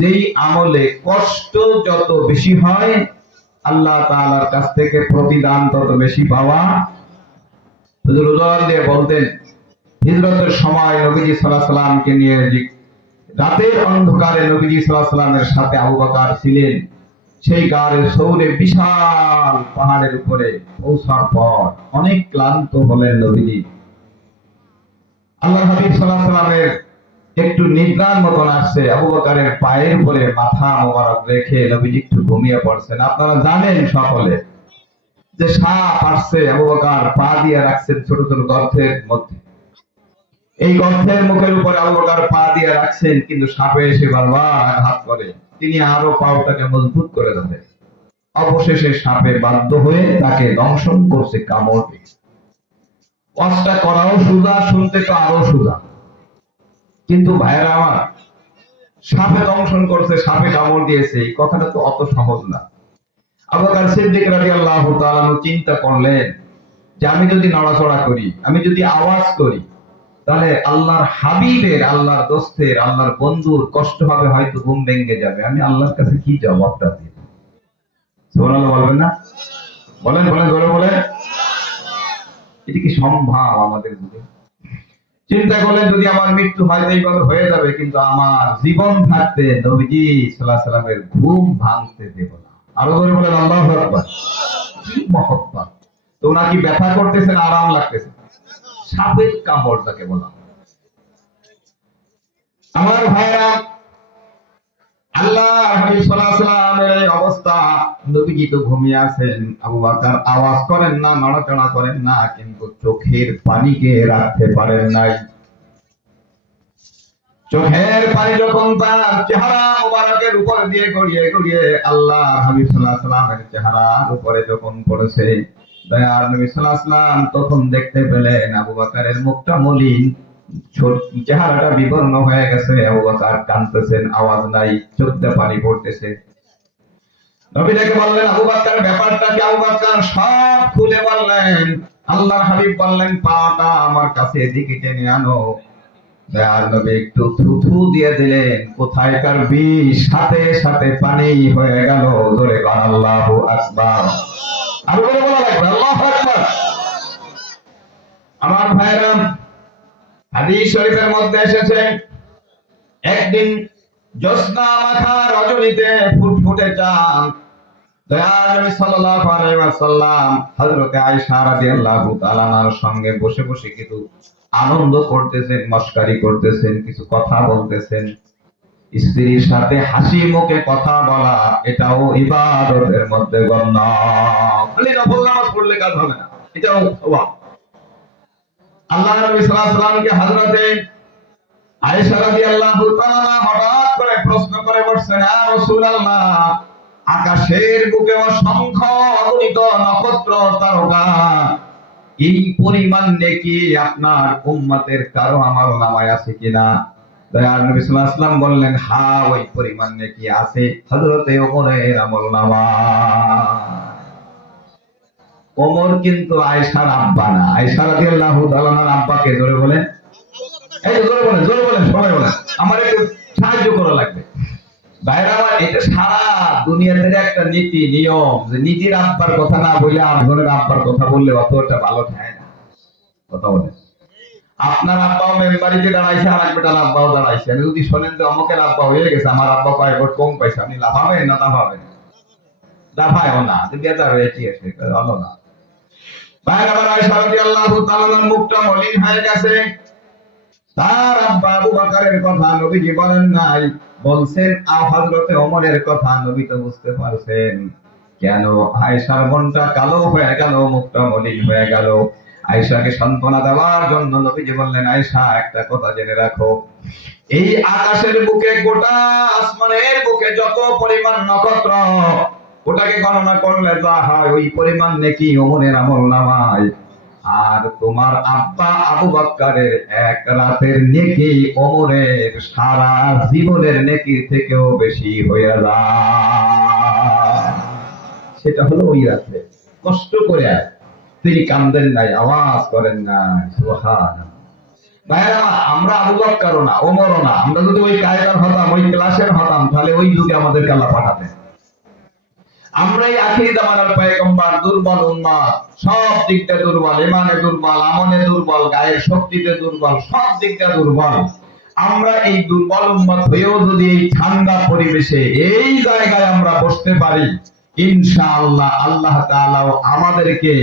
যেই আমলে কষ্ট যত বেশি হয় আল্লাহ তাআলার কাছ থেকে প্রতিদান তত বেশি পাওয়া। হুজুর উদাহরণ দিয়ে বলতেন, হিজরতের সময় নবীজি সাল্লাল্লাহু আলাইহি সাল্লামকে নিয়ে রাতের অন্ধকারে নবীজি সাল্লাল্লাহু আলাইহি সাল্লামের সাথে আবু বকর ছিলেন। সেই গাড়ের সৌরে বিশাল পাহাড়ের উপরে পৌঁছার পর অনেক ক্লান্ত হলেন নবীজি। আল্লাহ হাবিব সাল্লাল্লাহু আলাইহি সাল্লামের একটু নিদ্রার মতন আসছে, আবু বকরের পায়ের উপরে মাথা মোবারক রেখে নবীজি একটু ঘুমিয়ে পড়ছেন। আপনারা জানেন সকলে যে সাপ আসছে, আবু বকর পা দিয়ে রাখছেন ছোট ছোট গর্তের মধ্যে। এই গর্তের মুখের উপরে আবু বকর পা দিয়ে রাখছেন, কিন্তু সাপে এসে বারবার আঘাত করে। তিনি আরো পাওটাকে মজবুত করে ধরেন। অবশেষে সাপে বাধ্য হয়ে তাকে দংশন করছে কামড় দিয়ে। ওয়াজটা করাও সোজা, শুনতে তো আরো সোজা, কিন্তু ভাইরা আমার, সাপে দংশন করছে, সাপে কামড় দিয়েছে, এই কথাটা তো অত সহজ না। আবু বকর সিদ্দিক রাদিয়াল্লাহু তাআলা চিন্তা করলেন যে আমি যদি নড়াচড়া করি, আমি যদি আওয়াজ করি, তাহলে আল্লাহর হাবিবের, আল্লাহর দোস্তের, আল্লাহর বন্ধুর কষ্ট হবে, হয়তো ঘুম ভেঙে যাবে। আমি আল্লাহর কাছে কি জবাবটা দিব? সুবহানাল্লাহ বলবেন না? বলেন বলেন, জোরে বলেন। এটা কি সম্ভব আমাদের যুগে? চিন্তা করলেন যদি আমার মৃত্যু হয় এইভাবে হয়ে যাবে, কিন্তু আমার জীবন থাকতে নবীজি সাল্লাল্লাহু আলাইহি সাল্লামের ঘুম ভাঙতে দেব না। আরো জোরে বলেন আল্লাহু আকবার। কি মহব্বত! তো নাকি ব্যথা করতেছেন, আরাম লাগতেছে? সাপের কামড় তাকে বলা। আমার ভাইরা, আল্লাহ হাবিব সাল্লাল্লাহু আলাইহি সাল্লামের এই অবস্থা, নবীজি তো ঘুমিয়ে আছেন, আবু বকর আওয়াজ করেন না, নড়াচড়া করেন না, কিন্তু চোখের পানিকে রাখতে পারেন নাই। চোখের পানি যখন তার চেহারা মুবারকের উপর দিয়ে গড়িয়ে গড়িয়ে আল্লাহ হাবিব সাল্লাল্লাহু আলাইহি সাল্লামের চেহারার উপরে যখন পড়েছে, দয়ার নবী সাল্লাল্লাহু আলাইহি সাল্লাম তখন দেখতে পেলেন আবু বকরের মুখটা মলিন, চেহারাটা বিবর্ণ হয়ে গেছে। আবু বকর কাঁদতেছেন, আওয়াজ নাই, চোখ দিয়ে পানি পড়তেছে। নবী ডেকে বললেন, আবু বকর ব্যাপারটা কি? আবু বকর সব খুলে বললেন। আল্লাহর হাবিব বললেন, পাটা আমার কাছে এদিকে টেনে আনো। দয়ার নবী একটু থুথু দিয়ে দিলেন, কোথায়কার বিষ সাথে সাথে পানি হয়ে গেল। জোরে বল আল্লাহু আকবার। আরো বলে বলা লাগবে আল্লাহু আকবার। আমার ভাইরা, হাদিস শরীফের মধ্যে এসেছে, একদিন জ্যোৎস্না মাখা রজনীতে ফুটফুটে চাঁদ, দয়ার নবী সাল্লাল্লাহু আলাইহি ওয়াসাল্লাম হযরতে আয়েশা রাদিয়াল্লাহু তাআলার সঙ্গে বসে বসে কিছু আনন্দ করতেছেন, মশকারি করতেছেন, কিছু কথা বলতেছেন। স্ত্রীর সাথে হাসি মুখে কথা বলা এটাও ইবাদতের মধ্যে গণ্য। খালি নফল নামাজ পড়লে কাজ হবে না, এটাও সওয়াব। আল্লাহ নবী সাল্লাল্লাহু আলাইহি ওয়াসাল্লামকে হযরতে আয়েশা রাদিয়াল্লাহু তাআলা হঠাৎ করে প্রশ্ন করে বলছেন, ইয়া রাসূলুল্লাহ, আকাশের বুকে অসংখ্য অগণিত নক্ষত্র তারকা, এই পরিমাণ নেকি আপনার উম্মতের কারো আমল নামায় আছে কিনা? দয়ার নবী সাল্লাল্লাহু আলাইহি ওয়াসাল্লাম বললেন, হ্যাঁ, ওই পরিমাণ নেকি আছে হযরতে ওমরের আমল নামায়। ওমর কিন্তু আয়েশার আব্বা না। আয়েশা রাদিয়াল্লাহু তাআলার আব্বাকে জোরে বলেন, এই জোরে বলেন, জোরে বলেন, সবাই বলেন, আমার একটু সাহায্য করা লাগবে। ভাইরা আমার, এটা সারা দুনিয়াতে একটা নীতি নিয়ম যে নিজের আব্বার কথা না বলে আরেকজনের আব্বার কথা বললে অতটা ভালো থাকে না। কথা বলেন, আপনার আব্বাও মেম্বারিতে দাঁড়াইছে, আর এক বেটার আব্বাও দাঁড়াইছে, আমি যদি শোনেন যে অমুকের আব্বা হয়ে গেছে, আমার আব্বা কয়েক ভোট কম পাইছে, আপনি লাফাবেন না? লাফাবেন? লাফায়ও না, বেচার হয়েছে হলো না। ভাইরা আমার, আয়েশা রাদিয়াল্লাহু তাআলার মুখটা মলিন হয়ে গেছে। তার আব্বা আবু বকরের কথা নবীজি বলেন নাই, বলছেন হযরতে ওমরের কথা। নবী তো বুঝতে পারছেন কেন আয়েশার মনটা কালো হয়ে গেল, মুখটা মলিন হয়ে গেল। আয়েশাকে সান্ত্বনা দেওয়ার জন্য নবীজি বললেন, আয়েশা, একটা কথা জেনে রাখো, এই আকাশের বুকে, গোটা আসমানের বুকে যত পরিমাণ নক্ষত্র, ওটাকে গণনা করলে যা হয় ওই পরিমাণ নেকি ওমরের আমলনামায়। আর তোমার আব্বা আবু বকরের এক রাতের নেকি ওমরের সারা জীবনের নেকির থেকেও বেশি হয়ে যায়। সেটা হলো ওই রাতে কষ্ট করে তিনি কান্দেন নাই, আওয়াজ করেন নাই, সুবহানাল্লাহ। ভাইরা, আমরা আবু বকরও না, ওমরও না, আমরা যদি ওই কায়দার হতাম, ওই ক্লাসের হতাম, তাহলে ওই যুগে আমাদেরকে আল্লাহ পাঠাতেন। আমরাই আখিরি জামানার পয়গম্বর, দুর্বল উম্মত, সব দিক দিয়ে দুর্বল, ইমানে দুর্বল, আমলে দুর্বল, গায়ের শক্তিতে দুর্বল, সব দিক দিয়ে দুর্বল। আমরা এই দুর্বল উম্মত হয়েও যদি এই ঠান্ডা পরিবেশে এই জায়গায় আমরা বসতে পারি, ইনশাআল্লাহ আল্লাহ তাআলা আমাদেরকে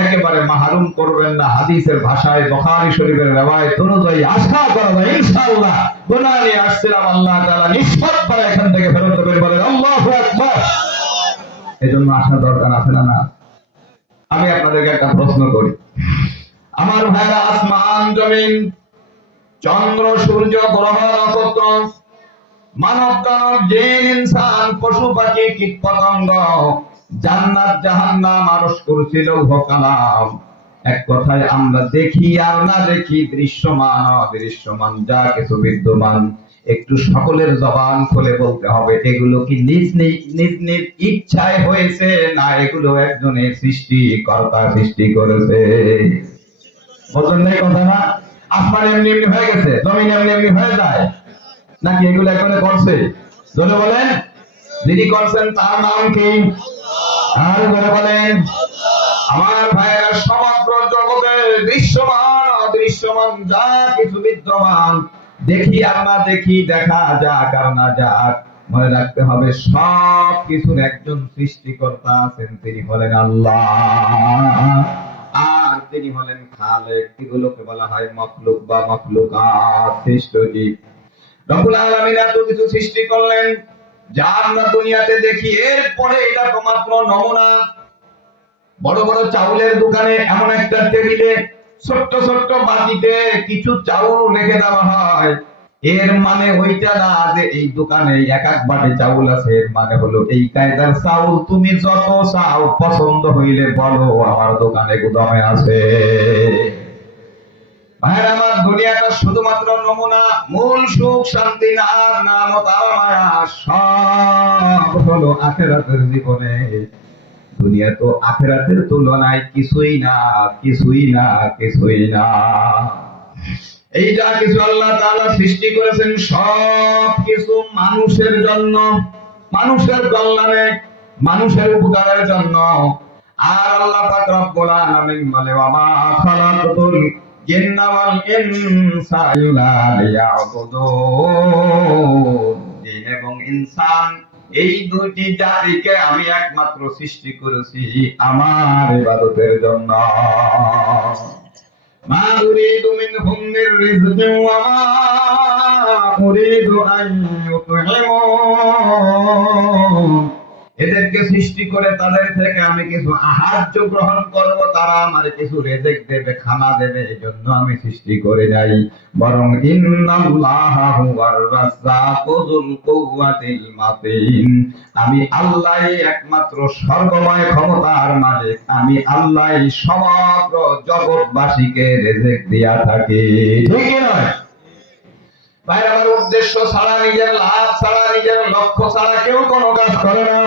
একেবারে মাহরুম করবেন না। হাদিসের ভাষায় বুখারী শরীফের রওয়ায়াত অনুযায়ী আশা করা যায় ইনশাআল্লাহ গুনাহ নিয়ে আসছিলাম, আল্লাহ তাআলা নিষ্পাপ করে এখান থেকে ফেরত দেবেন। বলেন আল্লাহু আকবার। এজন্য আসা দরকার আছে না? না। আমি আপনাদেরকে একটা প্রশ্ন করি, আমার ভাইরা, আসমান জমিন, চন্দ্র সূর্য গ্রহ নক্ষত্র, মানব দানব জিন ইনসান পশু পাখি কীট পতঙ্গ, জান্নাত জাহান্নাম আরশ কুরসি লৌহ কালাম, এক কথায় আমরা দেখি আর না দেখি, দৃশ্যমান অদৃশ্যমান যা কিছু বিদ্যমান, একটু সকলের জবান খুলে বলতে হবে, এগুলো কি নিজ নিজ নিজ ইচ্ছায় হয়েছে, না এগুলো একজনের সৃষ্টিকর্তা সৃষ্টি করেছে? বোঝেন নাই কথা না? আসমান এমনি এমনি হয়ে গেছে, জমিন এমনি এমনি হয়ে যায়, নাকি এগুলো একজনে করছে? জোরে বলেন। যিনি করছেন তার নাম কি? আর জোরে বলেন। আমার ভাইয়েরা, সমগ্র জগতে দৃশ্যমান অদৃশ্যমান যা কিছু বিদ্যমান, দেখি আর না দেখি, দেখা যাক আর না যাক, মনে রাখতে হবে সব কিছুর একজন সৃষ্টিকর্তা আছেন, তিনি হলেন আল্লাহ। আর তিনি হলেন খালেক। এগুলোকে বলা হয় মখলুক বা মখলুকাত, সৃষ্ট জীব। রব্বুল আলামিন এত কিছু সৃষ্টি করলেন যা আমরা দুনিয়াতে দেখি, এরপরে এটা তো মাত্র নমুনা। বড় বড় চাউলের দোকানে এমন একটা টেবিলে ছোট্ট ছোট্ট বাটিতে কিছু চাউল রেখে দেওয়া হয়, এর মানে ওইটা না যে এই দোকানে এক এক বাটি চাউল আছে, এর মানে হলো এই কায়দার চাউল তুমি যত চাও পছন্দ হইলে বলো আমার দোকানে গুদামে আছে। ভাইরা আমার, দুনিয়াটা শুধুমাত্র নমুনা, মূল সুখ শান্তি না নামত মায়া সব হলো আখিরাতের জীবনে। দুনিয়া তো আখিরাতের তুলনায় কিছুই না, কিছুই না, কিছুই না। এই যা কিছু আল্লাহ তাআলা সৃষ্টি করেছেন সব কিছু মানুষের জন্য, মানুষের কল্যাণে, মানুষের উপকারের জন্য। আর আল্লাহ পাক রব্বুল আলামিন বলে, ওয়া মা খালাকাতুল জিন্না ওয়াল ইনসা ইল্লা লিয়াবুদুন। জিন এবং ইনসান এই দুটি জাতিকে আমি একমাত্র সৃষ্টি করেছি আমার ইবাদতের জন্য। মা উরিদু মিনহুম মির রিজকিন ওয়া মা উরিদু আন ইউতঈমুন। এদেরকে সৃষ্টি করে তাদের থেকে আমি কিছু আহার্য গ্রহণ করব, তারা আমার কিছু রিজিক দেবে, খানা দেবে, এজন্য আমি সৃষ্টি করে নাই। বরং ইন্নাল্লাহা হুয়ার রাজ্জাকু যুল কুওয়াতিল মাতিন, আমি আল্লাহই একমাত্র সর্বময় ক্ষমতার মালিক, আমি আল্লাহই সমগ্র জগৎবাসীকে রিজিক দিয়া থাকি। ঠিক কি নয়? ভাই আমার, উদ্দেশ্য ছাড়া, নিজের লাভ ছাড়া, নিজের লক্ষ্য ছাড়া কেউ কোনো কাজ করে না।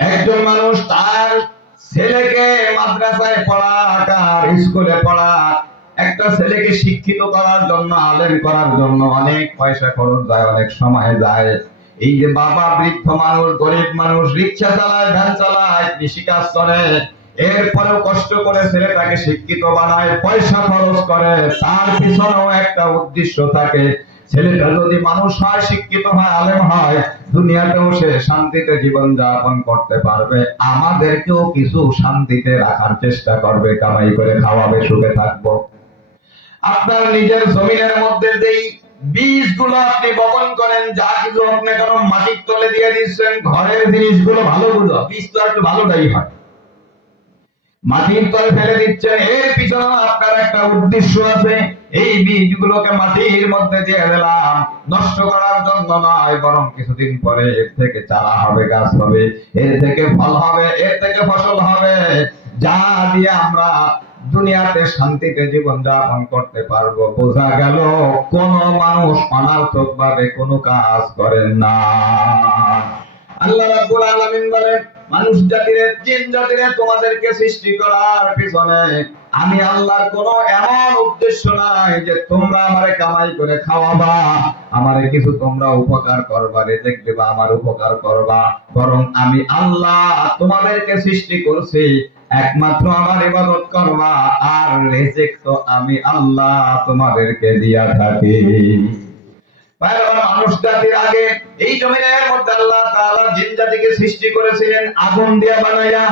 একজন মানুষ তার ছেলেকে মাদ্রাসায় পড়াক আর স্কুলে পড়াক, একটা ছেলেকে শিক্ষিত করার জন্য, আলেম করার জন্য অনেক পয়সা খরচ যায়, অনেক সময় যায়। এই যে বাবা বৃদ্ধ মানুষ, গরিব মানুষ, রিক্সা চালায়, ভ্যান চালায়, কৃষিকাজ করে, এরপরেও কষ্ট করে ছেলেটাকে শিক্ষিত বানায়, পয়সা খরচ করে, তার পিছনেও একটা উদ্দেশ্য থাকে। ছেলেটা যদি মানুষ হয়, শিক্ষিত হয়, আলেম হয়, দুনিয়াতেও সে শান্তিতে জীবন যাপন করতে পারবে, আমাদেরকেও কিছু শান্তিতে রাখার চেষ্টা করবে, কামাই করে খাওয়াবে, সুখে থাকবো। আপনার নিজের জমিনের মধ্যে যেই বীজগুলো আপনি বপন করেন, যা কিছু আপনি কারণ মাটির তলে দিয়ে দিচ্ছেন, ঘরের জিনিসগুলো ভালোগুলো, বীজ তো একটু ভালোটাই হয়, মাটির তলে ফেলে দিচ্ছেন, এর পিছনে আপনার একটা উদ্দেশ্য আছে। এই বীজগুলোকে মাটির মধ্যে দিয়ে দিলাম নষ্ট করার জন্য নয়, বরং কিছুদিন পরে এর থেকে চারা হবে, গাছ হবে, এর থেকে ফল হবে, এর থেকে ফসল হবে, যা দিয়ে আমরা দুনিয়াতে শান্তিতে জীবন যাপন করতে পারবো। বোঝা গেল কোন মানুষ অনার্থক ভাবে কোনো কাজ করেন না। আল্লাহ রাব্বুল আলামিন বলেন, মানুষ জাতিরে, জিন জাতিরে তোমাদেরকে সৃষ্টি করার পিছনে আমি আল্লাহর কোনো এমন উদ্দেশ্য নাই যে তোমরা আমারে কামাই করে খাওয়াবা, আমারে কিছু তোমরা উপকার করবা, রিজিক দেবা, আমার উপকার করবা, বরং আমি আল্লাহ তোমাদেরকে সৃষ্টি করছি একমাত্র আমার ইবাদত করবা, আর রিজিক তো আমি আল্লাহ তোমাদেরকে দিয়া থাকি। মানুষ জাতির আগে এই জমিনের মধ্যে আল্লাহ তাআলা জিন জাতিকে সৃষ্টি করেছিলেন আগুন দিয়া বানাইয়া।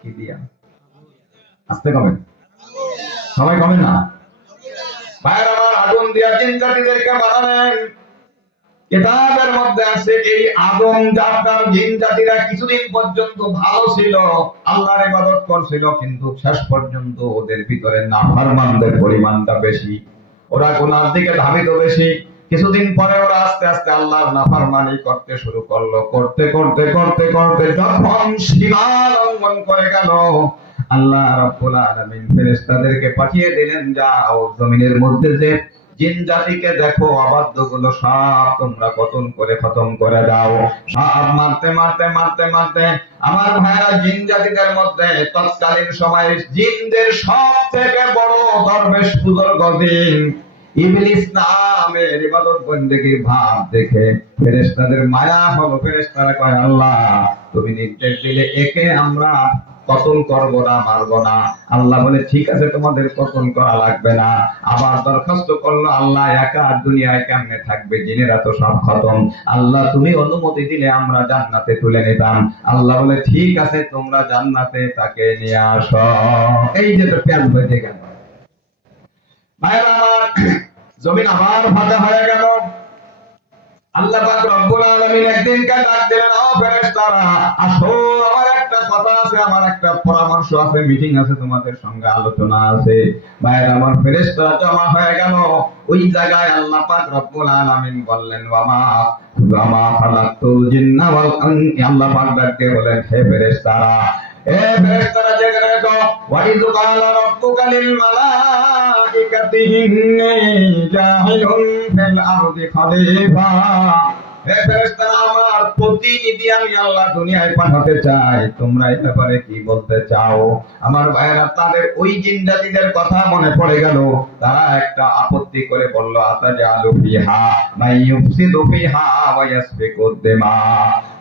কি দিয়া? আস্তে কমেন, সবাই কমেন না। ভাইরা আমার, আগুন দিয়া জিন জাতিদেরকে বানালেন। কিতাবের মধ্যে আছে এই আদম জাতার জিন জাতিরা কিছুদিন পর্যন্ত ভালো ছিল, আল্লাহর ইবাদত করছিল, কিন্তু শেষ পর্যন্ত ওদের ভিতরে নাফরমানদের পরিমাণটা বেশি, ওরা গুনার দিকে ধাবিত বেশি। কিছুদিন পরে ওরা আস্তে আস্তে আল্লাহর নাফরমানি করতে শুরু করলো, করতে করতে করতে করতে যখন সীমা লঙ্ঘন করে গেল, আল্লাহ রাব্বুল আলামিন ফেরেশতাদেরকে পাঠিয়ে দিলেন, যাও জমিনের মধ্যে যে জিন জাতিকে দেখো, অবাধ্যগুলো সব তোমরা কতল করে খতম করে দাও। সব মারতে মারতে মারতে মারতে আমার ভাইরা জিন জাতিদের মধ্যে তৎকালীন সময়ে জিনদের সব থেকে বড় দরবেশ বুজুর্গ জিন ইবলিস নামের ইবাদত বন্দেগীর ভাব দেখে ফেরেশতাদের মায়া হলো। ফেরেশতারা কয়, আল্লাহ তুমি নির্দেশ দিলে একে আমরা কতল করব না, মারব না। আল্লাহ বলে, ঠিক আছে, তোমাদের কতল করা লাগবে না। আবার দরখাস্ত করলো, আল্লাহ একা দুনিয়ায় কেমনে থাকবে, জিনেরা তো সব খতম, আল্লাহ তুমি অনুমতি দিলে আমরা জান্নাতে তুলে নিতাম। আল্লাহ বলে, ঠিক আছে, তোমরা জান্নাতে তাকে নিয়ে আসো। এই যে তো পেঁয়াজ বেজে গেল। ভাইরা আমার, জমিন আবার ফাঁকা হয়ে গেল। আল্লাহ পাক রব্বুল আলামিন একদিন কে ডাক দিলেন, ও ফেরেশতারা আসো, আমার একটা কথা আছে, আমার একটা পরামর্শ আছে, মিটিং আছে, তোমাদের সঙ্গে আলোচনা আছে। ভাইরা আমার, ফেরেশতারা জমা হয়ে গেল। ওই জায়গায় আল্লাহ পাক রব্বুল আলামিন বললেন, ওয়ামা খালাকতুল জিন্না ওয়াল ইনসা। আল্লাহ পাক ডাক দিয়ে বলেন, হে ফেরেশতারা, হে ফেরেশতারা জেগে দেখো, ওয়াইদ ক্বালা রাব্বুকা লিল মালাইকাতি ইন্নী জাহিলুন ফিল আরদি খলিফা। হে ফেরেশতারা, আমার প্রতিনিধি আমি আল্লাহ দুনিয়ায় পাঠাতে চাই, তোমরা এই ব্যাপারে কি বলতে চাও? আমার ভাইরা, তাদের ওই জিন জাতিদের কথা মনে পড়ে গেল। তারা একটা আপত্তি করে বলল, আতাজালু ফিহা মান ইউফসিদু ফিহা ওয়া ইয়াসফিকুদ দিমা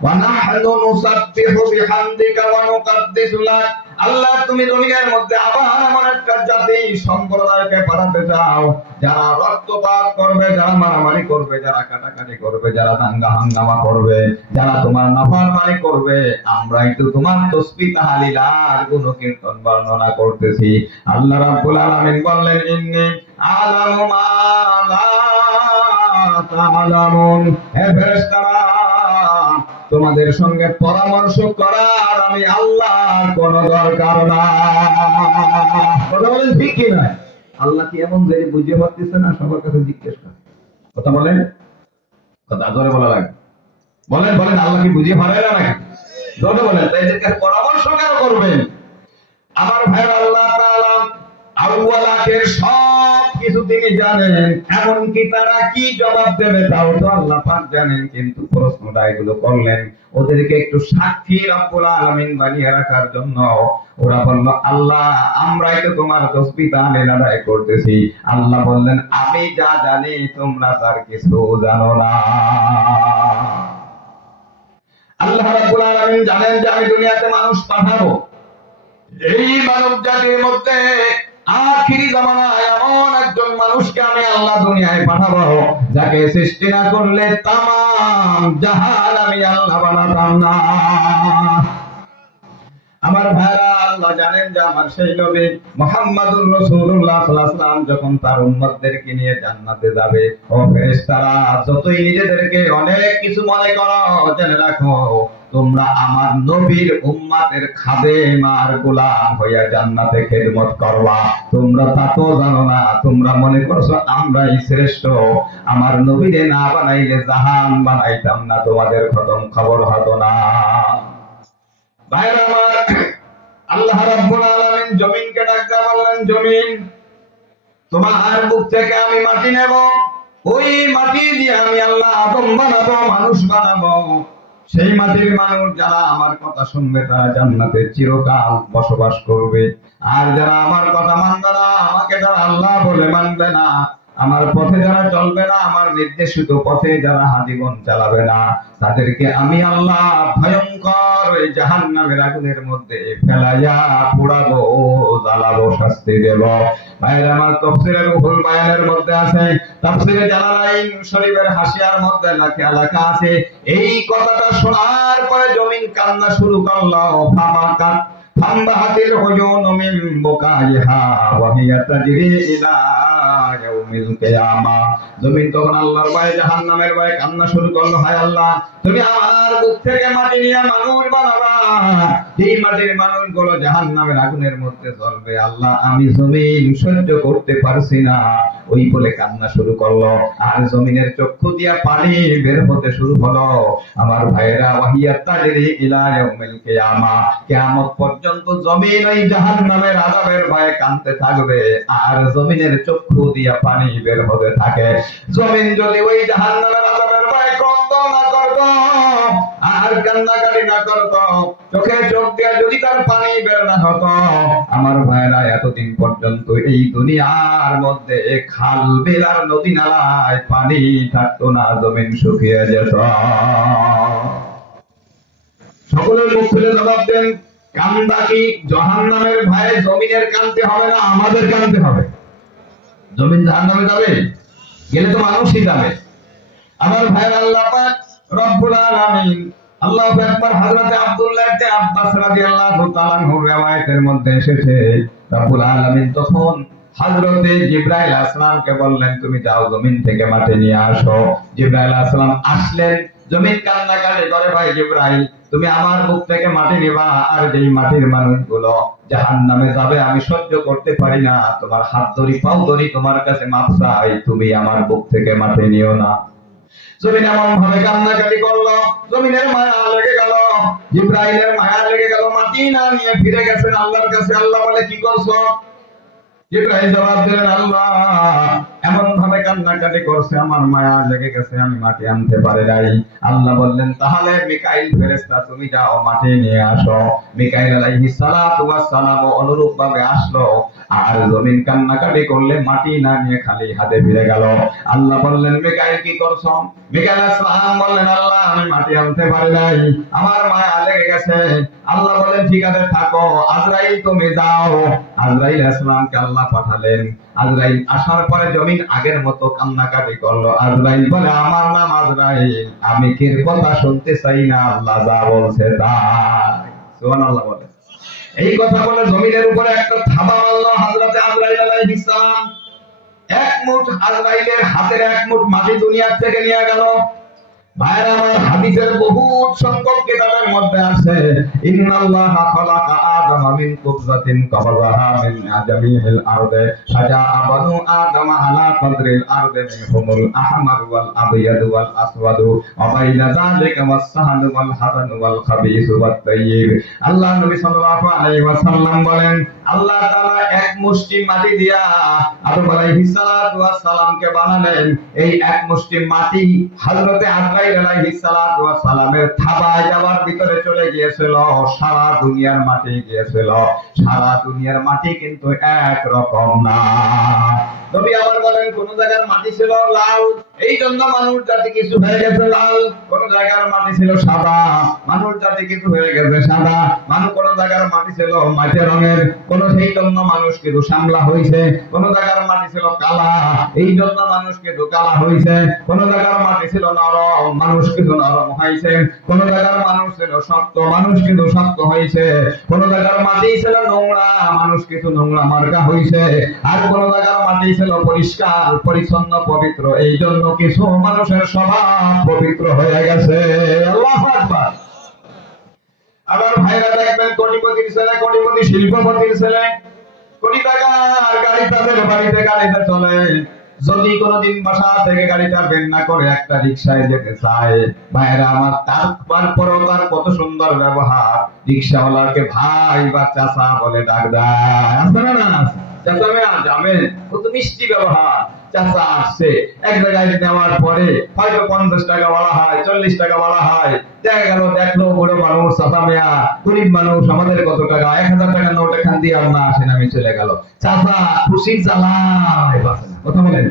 ওয়া নাহনু নুসাব্বিহু বিহামদিকা ওয়া নুকাদ্দিসু লাক। আল্লাহ তুমি দুনিয়ার মধ্যে আবার এমন একটা জাতি সম্প্রদায়কে পাঠাতে চাও যারা রক্তপাত করবে, যারা মারামারি করবে, যারা কাটাকাটি করবে, যারা দাঙ্গা হাঙ্গামা করবে, যারা তোমার নাফরমানি করবে। আমরাই তো তোমার তাসবিহ তাহলিল আর গুণকীর্তন বর্ণনা করতেছি। আল্লাহ রাব্বুল আলামিন বললেন, ইন্নী আলামু মা লা তা'লামুন। হে ফেরেশতারা, তোমাদের সঙ্গে পরামর্শ করার আমি আল্লাহর কোন দরকার নাই। কথা বলেন ঠিক কি না? আল্লাহ কি এমন যে বুঝে পারতেছে না? সবার কাছে জিজ্ঞেস করেন। কথা বলেন, কথা জোরে বলা লাগে। বলেন বলেন, আল্লাহ কি বুঝিয়ে পারে না নাকি? জোরে বলেন। তাই এদেরকে পরামর্শ কেন করবেন? আমার ভাইরা, আল্লাহ তাআলা আউয়াল আখির সব কিছু তিনি জানেন, এমনকি তারা কি জবাব দেবে তাও তো আল্লাহ পাক জানেন। কিন্তু প্রশ্নটা এগুলো করলেন ওদেরকে একটু সাক্ষী রব্বুল আলামিন বানিয়ে রাখার জন্য। ওরা বলল, আল্লাহ আমরাই তো তোমার তাসবিহ তাহলিল আদায় করতেছি। আল্লাহ বললেন, আমি যা জানি তোমরা তার কিছু জানো না। আল্লাহ রাব্বুল আলামিন জানেন যে আমি দুনিয়াতে মানুষ পাঠাবো, এই মানব জাতির মধ্যে আখিরি জামানায় এমন একজন মানুষকে আমি আল্লাহ দুনিয়ায় পাঠাবো যাকে সৃষ্টি না করলে তামাম জাহান আমি আল্লাহ বানাতাম না। আমার ভাইরা, আল্লাহ জানেন যে আমার সেই নবী মুহাম্মদুর রাসূলুল্লাহ সাল্লাল্লাহু আলাইহি ওয়াসাল্লাম যখন তার উম্মতদেরকে নিয়ে জান্নাতে যাবে, ও ফেরেশতারা যতই নিজেদেরকে অনেক কিছু মনে করো, জেনে রাখো তোমরা আমার নবীর উম্মতের খাদেম আর গোলাম হইয়া জান্নাতে খেদমত করবা। তোমরা তা তো জানো না, তোমরা মনে করছো আমরাই শ্রেষ্ঠ। আমার নবীরে না বানাইলে জাহান বানাইতাম না, তোমাদের খবর হতো না। ভাইরা আমার, আল্লাহ রাব্বুল আলামিন জমিনকে ডাকতে বললেন, জমিন তোমার বুক থেকে আমি মাটি নেব, ওই মাটি দিয়ে আমি আল্লাহ আদম বানাবো, মানুষ বানাবো। সেই মাটির মানুষ যারা আমার কথা শুনবে তারা জান্নাতে চিরকাল বসবাস করবে। আর যারা আমার কথা মানবে না, আমাকে যারা আল্লাহ বলে মানবে না, আমার পথে যারা চলবে না, আমার নির্দেশিত পথে যারা জীবন চালাবে না, তাদেরকে আমি আল্লাহ ভয়ঙ্কর ওই জাহান্নামের আগুনের মধ্যে ফেলাইয়া পোড়াবো, জ্বালাবো, শাস্তি দেব। ভাইরা আমার, তাফসীরে রুহুল বায়ানের মধ্যে আছে, তাফসীরে জালালাইন শরীফের হাসিয়ার মধ্যে লেখা আছে, এই কথাটা শোনার পরে জমিন কান্না শুরু করলো। ফামাকাত ফামবাহাতিল হুজুনু মিন বুকাইহা ওয়া হিয়া তাজরি ইলা ইয়াউমিল কিয়ামা। জমিন তখন আল্লাহর ভয়ে, জাহান্নামের ভয়ে কান্না শুরু করলো, হায় আল্লাহ, তুমি আমার বুক থেকে মাটি নিয়ে মানুষ বানাবা, এই মাটির মানুষগুলো জাহান্নামের আগুনের মধ্যে জ্বলবে। আল্লাহ, আমি জমিন সহ্য করতে পারছি না, ওই বলে কান্না শুরু করলো। আর জমিনের চক্ষু দিয়া পানি বের হতে শুরু হলো। আমার ভাইয়েরা, ওয়াহিয়াত তাজরি ইলা ইয়াউমিল কিয়ামা, কিয়ামত পর্যন্ত জমিন ওই জাহান্নামের আযাবের ভয়ে কাঁদতে থাকবে, আর জমিনের চক্ষু দিয়া পানি বের হতে থাকে। জমিন যদি ওই জাহান্নামের আযাবের ভয়ে ক্রন্দ না করত, আর কান্নাকাটি না করত, চোখে চোখ দিয়া যদি তার পানি বের না হতো, আমার ভাইয়েরা, এতদিন পর্যন্ত এই দুনিয়ার মধ্যে খাল বিল আর নদী নালায় পানি থাকতো না, জমিন শুকিয়ে যেত। সকলের মুখ খুলে জবাব দেন, কান্দা কি জাহান্নামের ভয়ে জমিনের কানতে হবে না আমাদের কানতে হবে? জমিন জাহান্নামে যাবে, গেলে তো মানুষই যাবে। আমার ভাই, আল্লাহ পাক রব্বুল আলামিন, আল্লাহু আকবার। হযরত আব্দুল্লাহ ইবনে আব্বাস রাদিয়াল্লাহু তাআলা আনহুর riwayat-এর মধ্যে এসেছে, রব্বুল আলামিন তখন হযরতে জিবরাইল আলাইহিস সালামকে বললেন, তুমি যাও জমিন থেকে মাটি নিয়ে আসো। জিবরাইল আলাইহিস সালাম আসলেন, জমিন কান্নাকাটি করে, ভাই জিবরাইল, তুমি আমার বুক থেকে মাটি নিবা, আর যেই মাটির মানুষগুলো জাহান্নামে যাবে আমি সহ্য করতে পারি না, তোমার হাত ধরি, পাও ধরি, তোমার কাছে মাপ চাই, তুমি আমার বুক থেকে মাটি নিও না। জমিন এমন ভাবে কান্নাকাটি করলো, জমিনের মায়া লেগে গেল, জিবরাইলের মায়া লেগে গেল, মাটি না নিয়ে ফিরে গেছেন আল্লাহর কাছে। আল্লাহ বলে, কি করছো? জিবরাইল জবাব দিলেন, আল্লাহ এমন ভাবে কান্নাকাটি করছে, আমার মায়া লেগে গেছে, আমি মাটি আনতে পারি নাই। আল্লাহ বললেন, তাহলে মিকাইল ফেরেশতা, তুমি যাও মাটি নিয়ে আসো। মিকাইল আলাইহিস সালাতু ওয়াস সালাম অনুরূপ ভাবে আসলো, আর জমিন কান্নাকাটি করলে মাটি না নিয়ে খালি হাতে ফিরে গেল। আল্লাহ বললেন, মিকাইল কি করছো? মিকাইল আলাইহিস সালাম বললেন, আল্লাহ আমি মাটি আনতে পারি নাই, আমার মায়া লেগে গেছে। আল্লাহ বলেন, ঠিক আছে থাকো, আজরাইল তুমি যাও। আজরাইল আলাইহিস সালামকে আল্লাহ পাঠালেন। আজরাইল আসার পরে জমিন আগের মতো কান্নাকাটি করলো। আজরাইল বলে, আমার নাম আজরাইল, আমি কি কথা শুনতে চাই না, আল্লাহ যা বলছে তাই। সুবহানাল্লাহ বলে। এই কথা বলে জমিনের উপরে একটা থাবা মারলো হযরতে আজরাইল আলাইহিস সালাম। এক মুঠ আজরাইলের হাতের এক মুঠ মাটি দুনিয়া থেকে নিয়ে গেল। ভাইরা আমার, হাদিসের বহুত সংখ্যক কিতাবের মধ্যে আছে, ইন্নাল্লাহা খালাকা আদামা মিন কুবরাতিন কাবাযাহা মিন জামিল আরদে ফাজাআ বানু আদামা আলা কদরিল আরদে মিনহুমুল আহমার ওয়াল আবয়াদ ওয়াল আসওয়াদ ওয়া বাইনা যালিকা ওয়াস সাহাদ ওয়াল হাসান ওয়াল খাবিস ওয়াত তাইয়্যিব। আল্লাহ নবী সাল্লাল্লাহু আলাইহি ওয়াসাল্লাম বলেন, আল্লাহ তাআলা এক মুষ্টি মাটি দিয়া আদম আলাইহিস সালাতু ওয়াস সালামকে বানালেন। এই এক মুষ্টি মাটি হযরতে আজরাইল আলাইহিস সালাতু ওয়াস সালামের থাবায় যাওয়ার ভিতরে চলে গিয়েছিল, সারা দুনিয়ার মাটি গিয়েছিল। সারা দুনিয়ার মাটি কিন্তু এক রকম না। নবী আমার বলেন, কোন জায়গার মাটি ছিল লাল, এই জন্য মানুষ জাতি কিছু হয়ে গেছে লাল। কোন জায়গার মাটি ছিল সাদা, মানুষ জাতি কিছু হয়ে গেছে সাদা। কোন জায়গার মাটি ছিল মাটির রঙের, কোন সেই জন্য মানুষ কিন্তু শ্যামলা হয়েছে। কোন জায়গার মাটি ছিল কালা, এই জন্য মানুষ কিন্তু কালা হয়েছে। কোন জায়গার মাটি ছিল নরম, মানুষ কিন্তু নরম হয়েছে। কোন জায়গার মানুষ ছিল শক্ত, মানুষ কিন্তু শক্ত হয়েছে। কোন জায়গার মাটি ছিল নোংরা, মানুষ কিন্তু নোংরা মার্কা হয়েছে। আর কোন জায়গার মাটি ছিল পরিষ্কার পরিচ্ছন্ন পবিত্র, এই জন্য কিছু মানুষের স্বভাব পবিত্র হয়ে গেছে। আল্লাহু আকবার। আবার ভাইরা দেখবেন, কোটিপতির ছেলে, কোটিপতি শিল্পপতির ছেলে, কোটি টাকার গাড়ি তাদের বাড়িতে গাড়িতে চলে। যদি কোনোদিন বাসা থেকে গাড়িটা বের না করে একটা রিক্সায় যেতে চায়, ভাইরা আমার, তারপরও তার কত সুন্দর ব্যবহার, রিক্সাওয়ালাকে ভাই বা চাচা বলে ডাক দেয়, আছে না? চাচা মেয়া যাবেন, কত মিষ্টি ব্যবহার। চাচা আসছে, এক জায়গায় নেওয়ার পরে হয়তো 50 টাকা বলা হয়, 40 টাকা বলা হয়, দেখা গেল দেখলো বুড়ো মানুষ, চাচা মেয়া, গরিব মানুষ, আমাদের কত টাকা, 1000 টাকা নোট এখান দিয়ে আমরা আসেন, আমি চলে গেল, চাচা খুশি চালায় বাসে না, কথা বলেন।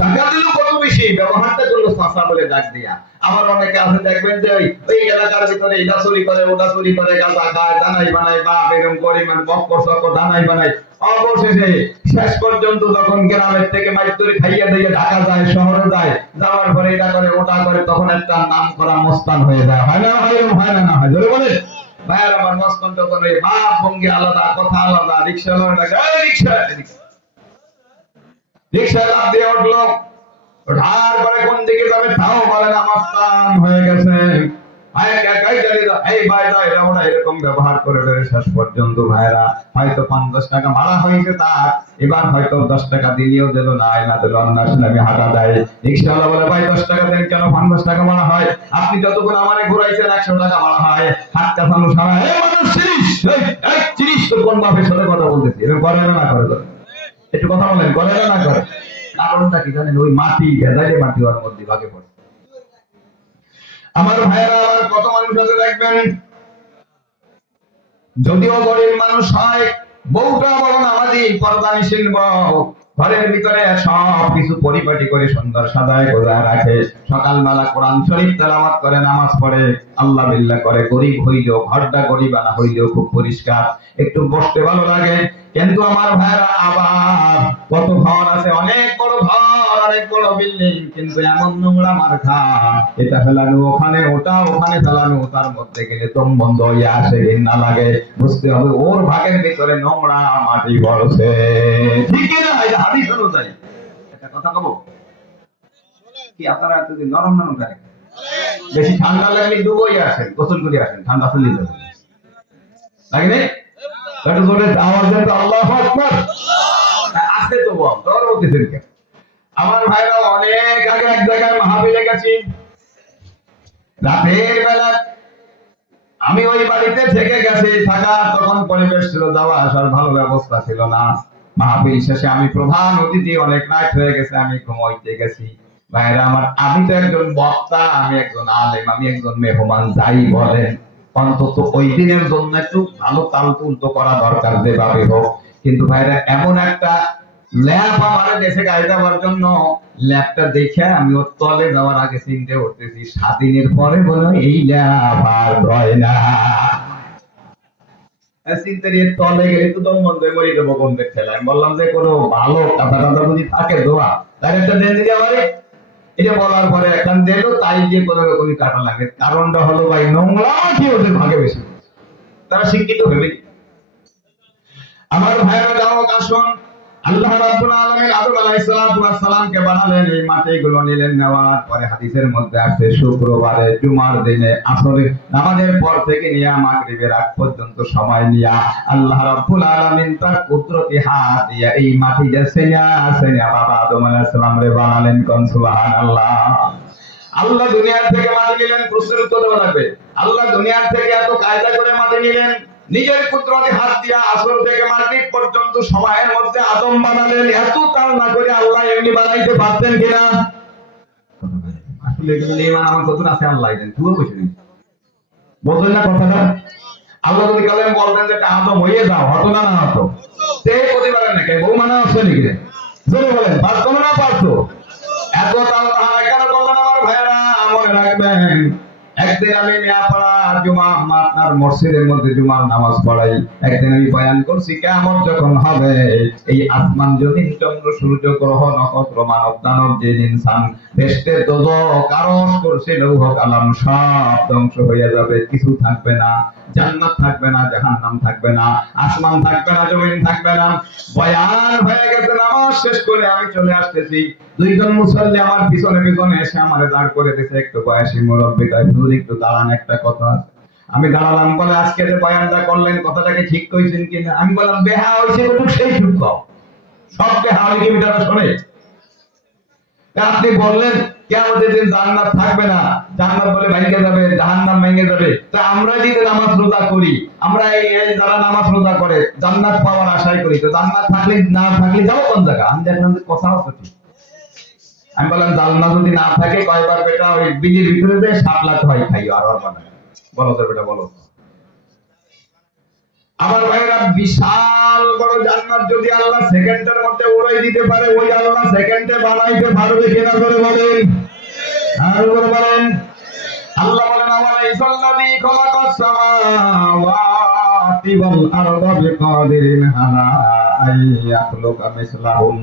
টাকা দিল কত বেশি, ব্যবহারটা করলো চাচা বলে ডাক দিয়া। আবার অনেকে আছে দেখবেন যে ওই এলাকার ভিতরে এটা চুরি করে, ওটা চুরি করে, গাঁজা খায়, দানাই বানায়, বাপ এরকম করে মানে বক্কর চক্কর দানাই বানায়। অবশেষে শেষ পর্যন্ত যখন গ্রামের থেকে মাইতরি খাইয়া দিয়ে ঢাকা যায়, শহরে যায়, যাওয়ার পরে এটা করে ওটা করে, তখন একটা নাম করা মস্তান হয়ে যায়, হয় না, হয় না, হয় জোরে বলে ভাইয়ার আমার। মস্তান যখন ওই ভাব ভঙ্গি আলাদা, কথা আলাদা, রিক্সা রিক্সা রিক্সা লাফ দিয়ে উঠলো, ওঠার পরে কোন দিকে যাবে তাও বলে না, মস্তান হয়ে গেছে। এরকম ব্যবহার করে শেষ পর্যন্ত ভাইরা হয়তো 50 টাকা ভাড়া হয়েছে তার, এবার হয়তো 10 টাকা দিলেও দিল না, না দিল আমি হাঁটা দেয়। রিক্সাওয়ালা বলে ভাই 10 টাকা দেন কেন, 50 টাকা ভাড়া হয়, আপনি যতক্ষণ আমারে ঘুরাইছেন 100 টাকা ভাড়া হয়, হাত কাছানো সারা তোর কোন বাপের সাথে কথা বলতেছি, এরকম করে না করে দেবে, একটু কথা বলেন, করে না করে। কারণটা কি জানেন, ওই মাটি ভেজাইলে মাটি ওর মধ্যে ভাগে পড়ে। আমার ভাইয়েরা, আমার কত মানুষ আছে দেখবেন, যদিও গরিব মানুষ হয়, বউটা বড় নামাজি, পর্দা নিশীল বউ, ঘরের ভিতরে সব কিছু পরিপাটি করে সুন্দর সাজায় গোছায় রাখে, সকালবেলা কোরআন শরীফ তেলাওয়াত করে, নামাজ পড়ে, আল্লাহ বিল্লাহ করে, গরিব হইলেও, ঘরটা গরিবানা হইলেও খুব পরিষ্কার, একটু বসতে ভালো লাগে। কিন্তু আমার ভাইরা আবার কত ঘর আছে, অনেক বড় ঘর, অনেক বড় বিল্ডিং, কিন্তু এমন নোংরা মার্কা, এটা ফেলানো ওখানে, ওটা ওখানে ফেলানো, তার মধ্যে গেলে দম বন্ধ হয়ে আসে, ঘৃণা লাগে, বুঝতে হবে ওর ভাগের ভিতরে নোংরা মাটি ভরছে, ঠিক না? এটা হাদিস অনুযায়ী একটা কথা কব কি, আপনারা যদি নরম নরম থাকে, বেশি ঠান্ডা লাগলে ডুবোই আসেন, গোসল করে আসেন, ঠান্ডা চলে যাবে, লাগে না? একটু জোরে আওয়াজ দেন তো, আল্লাহু আকবার। আসতে তো বল, তোর বলতেছেন কেন? আমার ভাইরা অনেক আগে এক জায়গায় মাহফিলে গেছি, রাতের বেলা আমি ওই বাড়িতে থেকে গেছি, থাকার তখন পরিবেশ ছিল, যাওয়া আসার ভালো ব্যবস্থা ছিল না। মাহফিল শেষে আমি প্রধান অতিথি, অনেক রাত হয়ে গেছে, আমি ঘুমাইতে গেছি। ভাইরা আমার, আমি তো একজন বক্তা, আমি একজন আলেম, আমি একজন মেহমান, যাই বলেন অন্তত ওই দিনের জন্য একটু ভালো তাল তুলতো করা দরকার যেভাবে হোক। কিন্তু ভাইরা এমন একটা ল্যাপ আমার দেশে গায়ে দেওয়ার জন্য, ল্যাপটা দেখে আমি ওর তলে যাওয়ার আগে চিনতে উঠতেছি, 7 দিনের পরে বলো এই ল্যাপ আর হয় না। চিন্তার তলে গেলে তো দম বন্ধ হয়ে মরে দেবো বন্ধের ঠেলায়। আমি বললাম যে কোনো ভালো কাঁথা টাথা যদি থাকে দোয়া, তার একটা দেন দিকে আমারে। এটা বলার পরে এখন দিল, তাই দিয়ে কোনো রকমই কাটা লাগে। কারণটা হলো ভাই, নোংরা কি ওদের ভাগে বেশি, তারা শিক্ষিত ভেবে। আমার ভাইরা যাও, আসুন, আল্লাহ রাব্বুল আলামিন আদম আলাইহিস সালাতু ওয়াস সালামকে বানালেন, এই মাটিগুলো নিলেন, নেওয়ার পরে হাদিসের মধ্যে আসছে শুক্রবারে জুমার দিনে আসরে নামাজের পর থেকে নিয়ে মাগরিবের আগ পর্যন্ত সময় নিয়া আল্লাহ রাব্বুল আলামিন তার কুদরতি হাত দিয়া এই মাটিতে সেনা সেনা বাবা আদম আলাইহিস সালাম রে বানালেন, কোন সুবহানাল্লাহ। আল্লাহ দুনিয়ার থেকে মাটি নিলেন, প্রশ্নের উত্তর দেওয়া লাগবে। আল্লাহ দুনিয়ার থেকে এত কায়দা করে মাটি নিলেন, নিজের কুদরতি হাত দিয়া আসর থেকে মাগরিব পর্যন্ত সময়ের মধ্যে আদম বানালেন। এত তার না করে আল্লাহ এমনি বানাইতে পারতেন কিনা? আসলে এগুলো নিয়ে আমার কত আছে, আল্লাহ দেন তুইও কইছিস, বুঝলেন না কথাটা? আল্লাহ যদি কালেন বলতেন যে আদম হয়ে যাও, হতো না, না হতো? সে প্রতিবারের নাকি বউ মানা আছে নাকি? জোরে বলেন, পারতো না পারতো? এত তাও তাহলে কেন করলেন আমার ভাইরা? মনে রাখবেন, একদিন আমি মিয়াপাড়া জুমা আপনার মসজিদের মধ্যে জুমার নামাজ পড়াই। একদিন আমি বয়ান করছি, কিয়ামত যখন হবে, এই আসমান জমিন চন্দ্র সূর্য গ্রহ নক্ষত্র মানব দানব জিন ইনসান বেহেশতের দোজখ আরশ কুরসি লৌহ কালাম সব ধ্বংস হয়ে যাবে, কিছু থাকবে না। জান্নাত থাকবে না, জাহান্নাম থাকবে না, আসমান থাকবে না, জমিন থাকবে না। বয়ান হয়ে গেছে, নামাজ শেষ করে আমি চলে আসতেছি, দুইজন মুসল্লি আমার পিছনে পিছনে এসে আমারে দাঁড় করে দিয়েছে। একটু বয়সী মুরব্বী কয়, হুজুর একটু দাঁড়ান, একটা কথা আছে। আমি দাঁড়ালাম, বলে আজকে যে বয়ানটা করলেন কথাটাকে ঠিক কইছেন কিনা? আমি বললাম বেহা হইছে কত সেই ঠিক কও, সব বেহা হইছে বিটারা শুনে। আপনি বললেন কিয়ামতের দিন জান্নাত থাকবে না, জান্নাত বলে ভেঙে যাবে, জাহান্নাম ভেঙে যাবে। তা আমরা যদি নামাজ রোজা করি, আমরা এই যারা নামাজ রোজা করে জান্নাত পাওয়ার আশাই করি, তো জান্নাত থাকলে না থাকলে যাবো কোন জায়গা? আমি দেখলাম যে কথা হচ্ছে ঠিক। আমি বললাম জালনা যদি না থাকে কয়বার বেটা ওই বিলির ভিতরে যে শাপলা হয় খাইও আর বানা বলো তো বেটা বলো। আমার ভাইরা বিশাল বড় জান্নাত যদি আল্লাহ সেকেন্ডের মধ্যে উড়াই দিতে পারে, ওই আল্লাহ সেকেন্ডে বানাইতে পারবে কিনা করে বলেন, আর করে বলেন। আল্লাহ বলেন আলাইসাল্লাযী খালাকাস সামাওয়াতি ওয়াল আরদা বিকাদিরিন আলা আইয়াখলুকা মিসলাহুম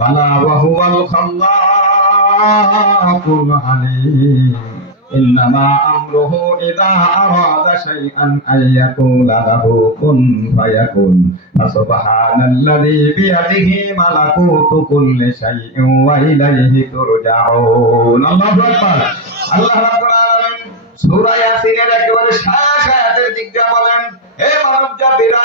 বালা ওয়া হুয়াল খাল্লাকুল আলীম। ইন্নামা আমরুহু ইযা আরাদা শাইআন আইয়াকুলা লাহু কুন ফায়াকুন। ফাসুবহানাল্লাযী বিয়াদিহি মালাকুতু কুল্লি শাইইন ওয়া ইলাইহি তুরজাউন। আল্লাহু আকবার। আল্লাহ রাব্বুল আলামিন সূরা ইয়াসিনের একেবারে শেষ আয়াতের দিক দিয়ে বলেন, হে মানব জাতিরা,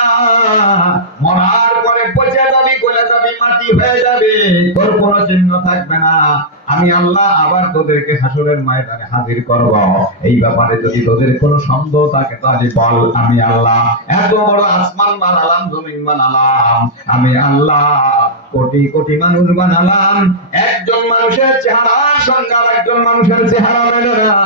মরার পরে পচে যাবি, গলে যাবি, মাটি হয়ে যাবে, তোর কোনো চিহ্ন থাকবে না। আমি আল্লাহ আবার তোদেরকে হাসরের ময়দানে হাজির করব। এই ব্যাপারে যদি তোদের কোনো সন্দেহ থাকে তাহলে বল, আমি আল্লাহ এত বড় আসমান বানালাম, জমিন বানালাম, আমি আল্লাহ কোটি কোটি মানুষ বানালাম, একজন মানুষের চেহারার সঙ্গে আর একজন মানুষের চেহারা মেলে না,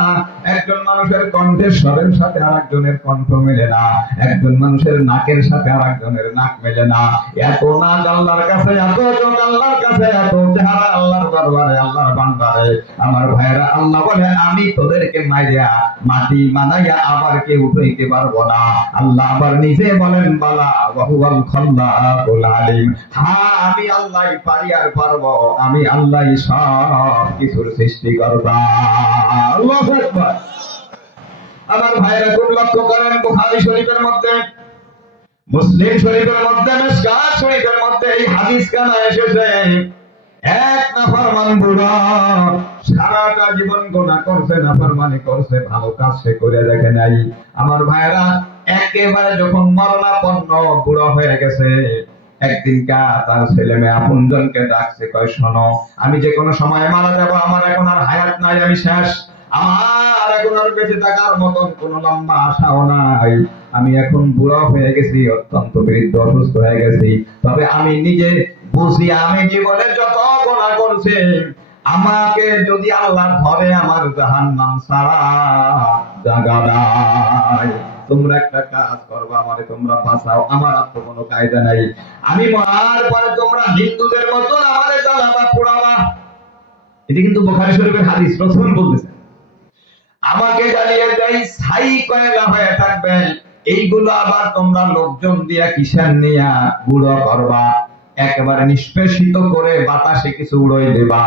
একজন মানুষের কণ্ঠের স্বরের সাথে আর একজনের কণ্ঠ মেলে না, একজন মানুষের নাকের সাথে আর একজনের নাক মেলে না। এত নাক আল্লাহর কাছে, এত চোখ আল্লাহর কাছে, এত চেহারা আল্লাহর দরবারে, আল্লাহর বান্দারে। আমার ভাইরা, আল্লাহ বলে আমি তোদেরকে মাইরা মাটি বানাইয়া আবার কেউ উঠাইতে পারবো না। আল্লাহ আবার নিজে বলেন, বালা ওয়া হুয়াল খাল্লাকুল আলীম। হ্যাঁ, আমি আল্লাহই পারি আর পারবো, আমি আল্লাহই সব কিছুর সৃষ্টিকর্তা। আল্লাহু আকবার। আমার ভাইরা খুব লক্ষ্য করেন, বুখারী শরীফের মধ্যে, মুসলিম শরীফের মধ্যে, মিশকাত শরীফের মধ্যে এই হাদিস কানা এসেছে। এক নাফরমান বুড়া সারাটা জীবন গুনাহ করছে, নাফরমানি করছে, ভালো কাজ সে করে দেখে নাই। আমার ভাইরা একেবারে যখন মরণাপন্ন বুড়া হয়ে গেছে, একদিন তার ছেলে মেয়ে আপনজনকে ডাকছে, কয় শোনো, আমি যে কোনো সময় মারা যাব, আমার এখন আর হায়াত নাই, আমি শেষ, আমার এখন আর বেঁচে থাকার মতন কোন লম্বা আশাও নাই, আমি এখন বুড়া হয়ে গেছি, অত্যন্ত বৃদ্ধ অসুস্থ হয়ে গেছি, তবে আমি নিজে বুঝি আমি জীবনে যত গুনাহ করছি, আমাকে যদি আল্লাহ ধরে আমার জাহান্নাম ছাড়া জায়গা নাই। তোমরা একটা কাজ করবা, আমারে তোমরা বাঁচাও, আমার আর তো কোনো কায়দা নাই, আমি মরার পরে তোমরা হিন্দুদের মতন আমারে জ্বালাবা, পোড়াবা। এটা কিন্তু বুখারী শরীফের হাদিস, রাসূল বলতেছেন, আমাকে জ্বালিয়ে দেয়, ছাই কয়লা হয়ে থাকবে, এইগুলো আবার তোমরা লোকজন দিয়া কিসের নিয়া গুঁড়ো করবা, একেবারে নিষ্পেষিত করে বাতাসে কিছু উড়াই দেবা,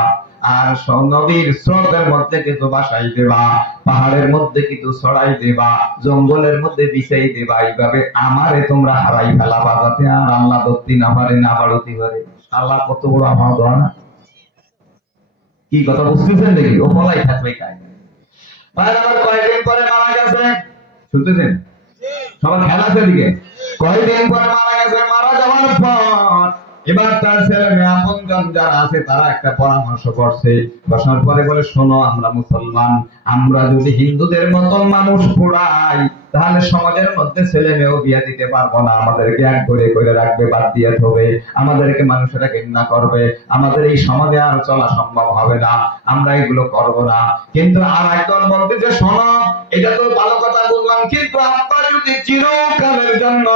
আর নদীর স্রোতের মধ্যে কিছু বাসাই দেবা, পাহাড়ের মধ্যে কিছু ছড়াই দেবা, জঙ্গলের মধ্যে বিছাই দেবা, এইভাবে আমারে তোমরা হারাই ফেলাবা, যাতে আর আল্লাহ ধরতে না পারে, না বাড়তে পারে। আল্লাহ কত বড় আমার দোয়া না? কি কথা বুঝতেছেন নাকি? ও ফলাই থাকবে কাজ। আমার কয়েকদিন পরে মারা গেছে, শুনতেছেন? সবার খেলা আছে দিকে। কয়েকদিন পরে মারা গেছে, মারা যাওয়ার পর এবার তার ছেলে মেয়ে আপনজন যারা আছে তারা একটা পরামর্শ করছে, বসার পরে বলে, শোনো, আমরা মুসলমান, আমরা যদি হিন্দুদের মতন মানুষ পোড়াই, তাহলে সমাজের মধ্যে ছেলে মেয়েও বিয়ে দিতে পারবো না, আমাদেরকে এক করে করে রাখবে, বাদ দিয়ে হবে, আমাদেরকে মানুষেরা ঘৃণা করবে, আমাদের এই সমাজে আর চলা সম্ভব হবে না, আমরা এগুলো করব না। কিন্তু আর একজন বলতে যে, শোনো, এটা তো ভালো কথা বললাম, কিন্তু আব্বা যদি চিরকালের জন্য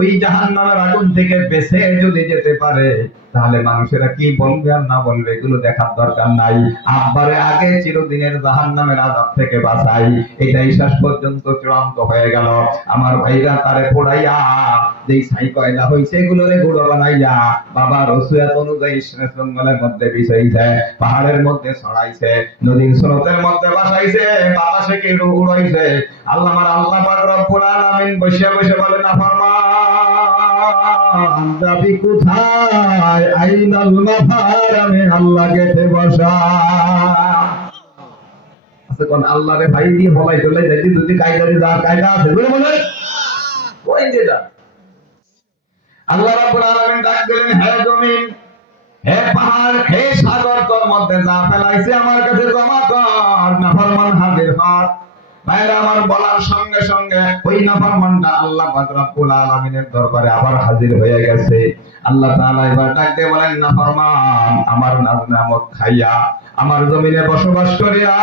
ওই জাহান্নামের আগুন থেকে বেঁচে যদি যেতে পারে, তাহলে মানুষেরা কি বলবে আর না বলবে এগুলো দেখার দরকার নাই, আব্বারে আগে চিরদিনের জাহান্নামের আযাব থেকে বাঁচাই, এটাই শেষ পর্যন্ত চূড়ান্ত হয়ে গেল। আমার ভাইরা তারে পোড়াইয়া যেই ছাই কয়লা হইছে, এগুলোরে গুঁড়ো বানাইয়া বাবার ওসিয়ত অনুযায়ী জঙ্গলের মধ্যে বিছাইছে, পাহাড়ের মধ্যে ছড়াইছে, নদীর স্রোতের মধ্যে বাসাইছে, বাতাসে কি উড়াইছে। আল্লাহ পাক রব্বুল আলামিন বসে বসে বলে, নাফরমান যাবি কোথায়, আইনাল মাফার, আমি আল্লাহ গেটে বসা। আচ্ছা কোন আল্লাহরে ভাই দিয়ে বলাই চলে যাইতে, যদি কায়দারে যা কায়দা আছে বলে বলে ওই যে যা। আল্লাহ রাব্বুল আলামিন ডাক দিলেন, হে জমিন, হে পাহাড়, হে সাগর, তোর মধ্যে যা ফেলাইছে আমার কাছে জমা কর। নাফরমান হাজির হক, ভাইরা আমার, বলার সঙ্গে সঙ্গে ওই নাফরমানটা আল্লাহ পাক রব্বুল আলামিনের দরবারে আবার হাজির হয়ে গেছে। আল্লাহ তাআলা এবার ডাক দিয়ে বলেন, নাফরমান, আমার নামত খাইয়া আমার জমিনে বসবাস করিয়া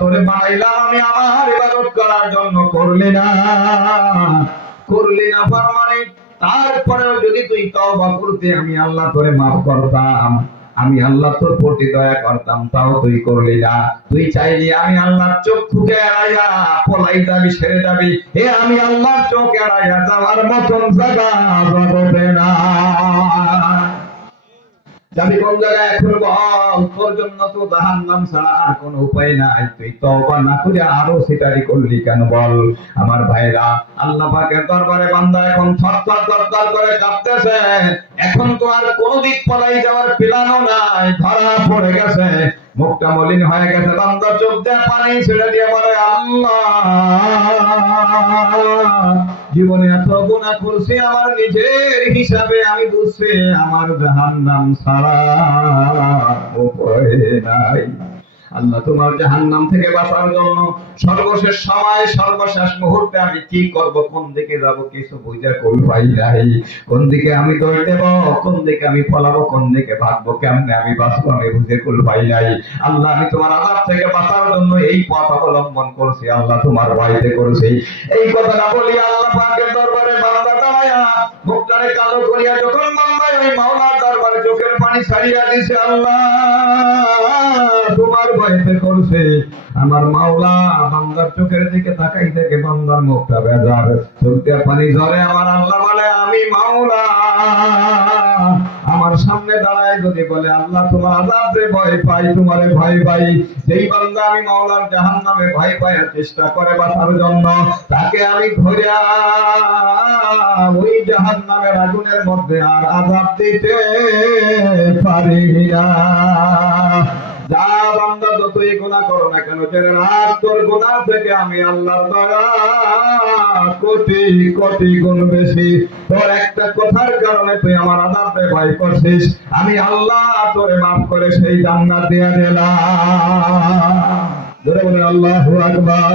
তোরে বানাইলাম আমি আমার ইবাদত করার জন্য, করলি না, করলি না ফরমানি। তারপরেও যদি তুই তওবা করতে আমি আল্লাহ তোরে মাফ করতাম, আমি আল্লাহ তোর প্রতি দয়া করতাম, তাও তুই করলি না। তুই চাইলি আমি আল্লাহর চক্ষুকে এড়াইয়া পলাই যাবি, সেরে যাবি। এ আমি আল্লাহর চোখ এড়াইয়া যাওয়ার মতন জায়গা জগতে না। যাবি কোন জায়গায় এখন বল? তোর জন্য তো জাহান্নাম ছাড়া আর কোনো উপায় নাই। তুই তওবা না করে আরো সিটারি করলি কেন বল? আমার ভাইরা, আল্লাহ পাকের দরবারে বান্দা এখন থরথর থরথর করে কাঁপতেছে। এখন তো আর কোনো দিক পলাই যাওয়ার প্ল্যানও নাই, ধরা পড়ে গেছে, মুখটা মলিন হয়ে গেছে। বান্দা চোখ দিয়ে পানি ছেড়ে দিয়ে বলে, আল্লাহ, জীবনে এত গুনাহ করছি, আমার নিজের হিসাবে আমি বুঝছি আমার জাহান্নাম ছাড়া উপায় নাই। আল্লাহ, তোমার জাহান্নাম থেকে বাঁচার জন্য সর্বশেষ সময়, সর্বশেষ মুহূর্তে আমি কি করব, কোন দিকে যাব, কিছু বুঝে কই পাই নাই। কোন দিকে আমি দৌড় দেব, কোন দিকে আমি পলাবো, কোন দিকে ভাগবো, কেমনে আমি বাঁচবো, আমি বুঝে কই পাই নাই। আল্লাহ, আমি তোমার আযাব থেকে বাঁচার জন্য এই পথ অবলম্বন করছি, আল্লাহ তোমার ভয়তে করছি। এই কথাটা বলি আল্লাহ পাকের দরবারে বান্দা দাঁড়ায়া মুখটারে কালো করিয়া যখন বান্দায় ওই মাওলার দরবারে চোখের পানি ছাড়িয়া দিছে, আল্লাহ তোমার ভয়তে করছে। আমার মাওলা বান্দার চোখের দিকে তাকাই থেকে বান্দার মুখটা বেজার, চোখ দিয়ে পানি ঝরে। আমার আল্লাহ বলে, আমি মাওলা আমার সামনে দাঁড়ায় যদি বলে, আল্লাহ তোমার আযাবে ভয় পাই, তোমারে ভয় পাই, যেই বান্দা আমি মাওলার জাহান্নামে ভয় পাওয়ার চেষ্টা করে বাঁচার জন্য, তাকে আমি ধরিয়া ওই জাহান্নামের আগুনের মধ্যে আর আযাব দিতে পারি না। যা বান্দা যতই গুনাহ করো না কেন, জেনে রাখ তোর গুনাহ থেকে আমি আল্লাহর দয়া কোটি কোটি গুণ বেশি। তোর একটা কথার কারণে তুই আমার আযাবে ভয় করছিস, আমি আল্লাহ তোরে মাফ করে সেই জান্নাত দিয়ে দিলাম। জোরে বলেন আল্লাহু আকবার।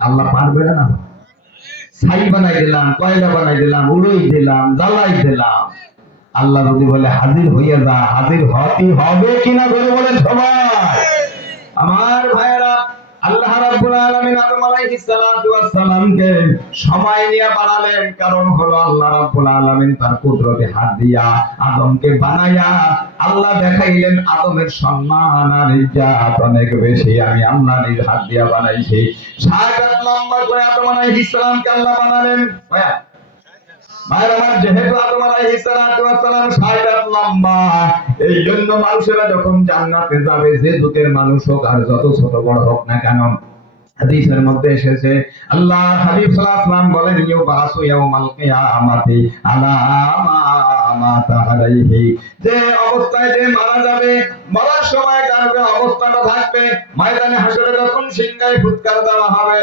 আল্লাহ পারবে না? ছাই বানাই দিলাম, কয়লা বানাই দিলাম, উড়াই দিলাম, জ্বালাই দিলাম। আল্লাহ যদি বলে হাজির হইয়া যা, হাজির হতে হবে কিনা বলে বলেন সবাই। আমার ভাইরা, আল্লাহ রাব্বুল আলামিন আদম আলাইহিস সালাতু ওয়াস সালামকে সময় নিয়ে বানালেন, কারণ হলো আল্লাহ রাব্বুল আলামিন তার কুদরতে হাত দিয়া আদমকে বানায়া আল্লাহ দেখাইলেন আদমের সম্মান আর ইজ্জত অনেক বেশি, আমি আল্লাহ নিজ হাত দিয়া বানাইছি। ৬০ হাত লম্বা করে আদম আলাইহিস সালামকে আল্লাহ বানালেন। যেহেতু আদম আলাইহিস সালাতু ওয়াস সালাম ৬০ হাত লম্বা, এই জন্য মানুষেরা যখন জান্নাতে যাবে, যে যুগের মানুষ হোক আর যত ছোট বড় হোক না কেন, হাদিসের মধ্যে এসেছে আল্লাহ হাবিব সাল্লাল্লাহু আলাইহি ওয়াসাল্লাম বলেন, ইউবাসু ইয়াউমাল কিয়ামাতি আলা মা তাআলাইহি, যে অবস্থায় যে মারা যাবে, মরার সময় কারবে অবস্থাটা থাকবে, ময়দানে হাসরে যখন সিংহায় ফুৎকার দেওয়া হবে,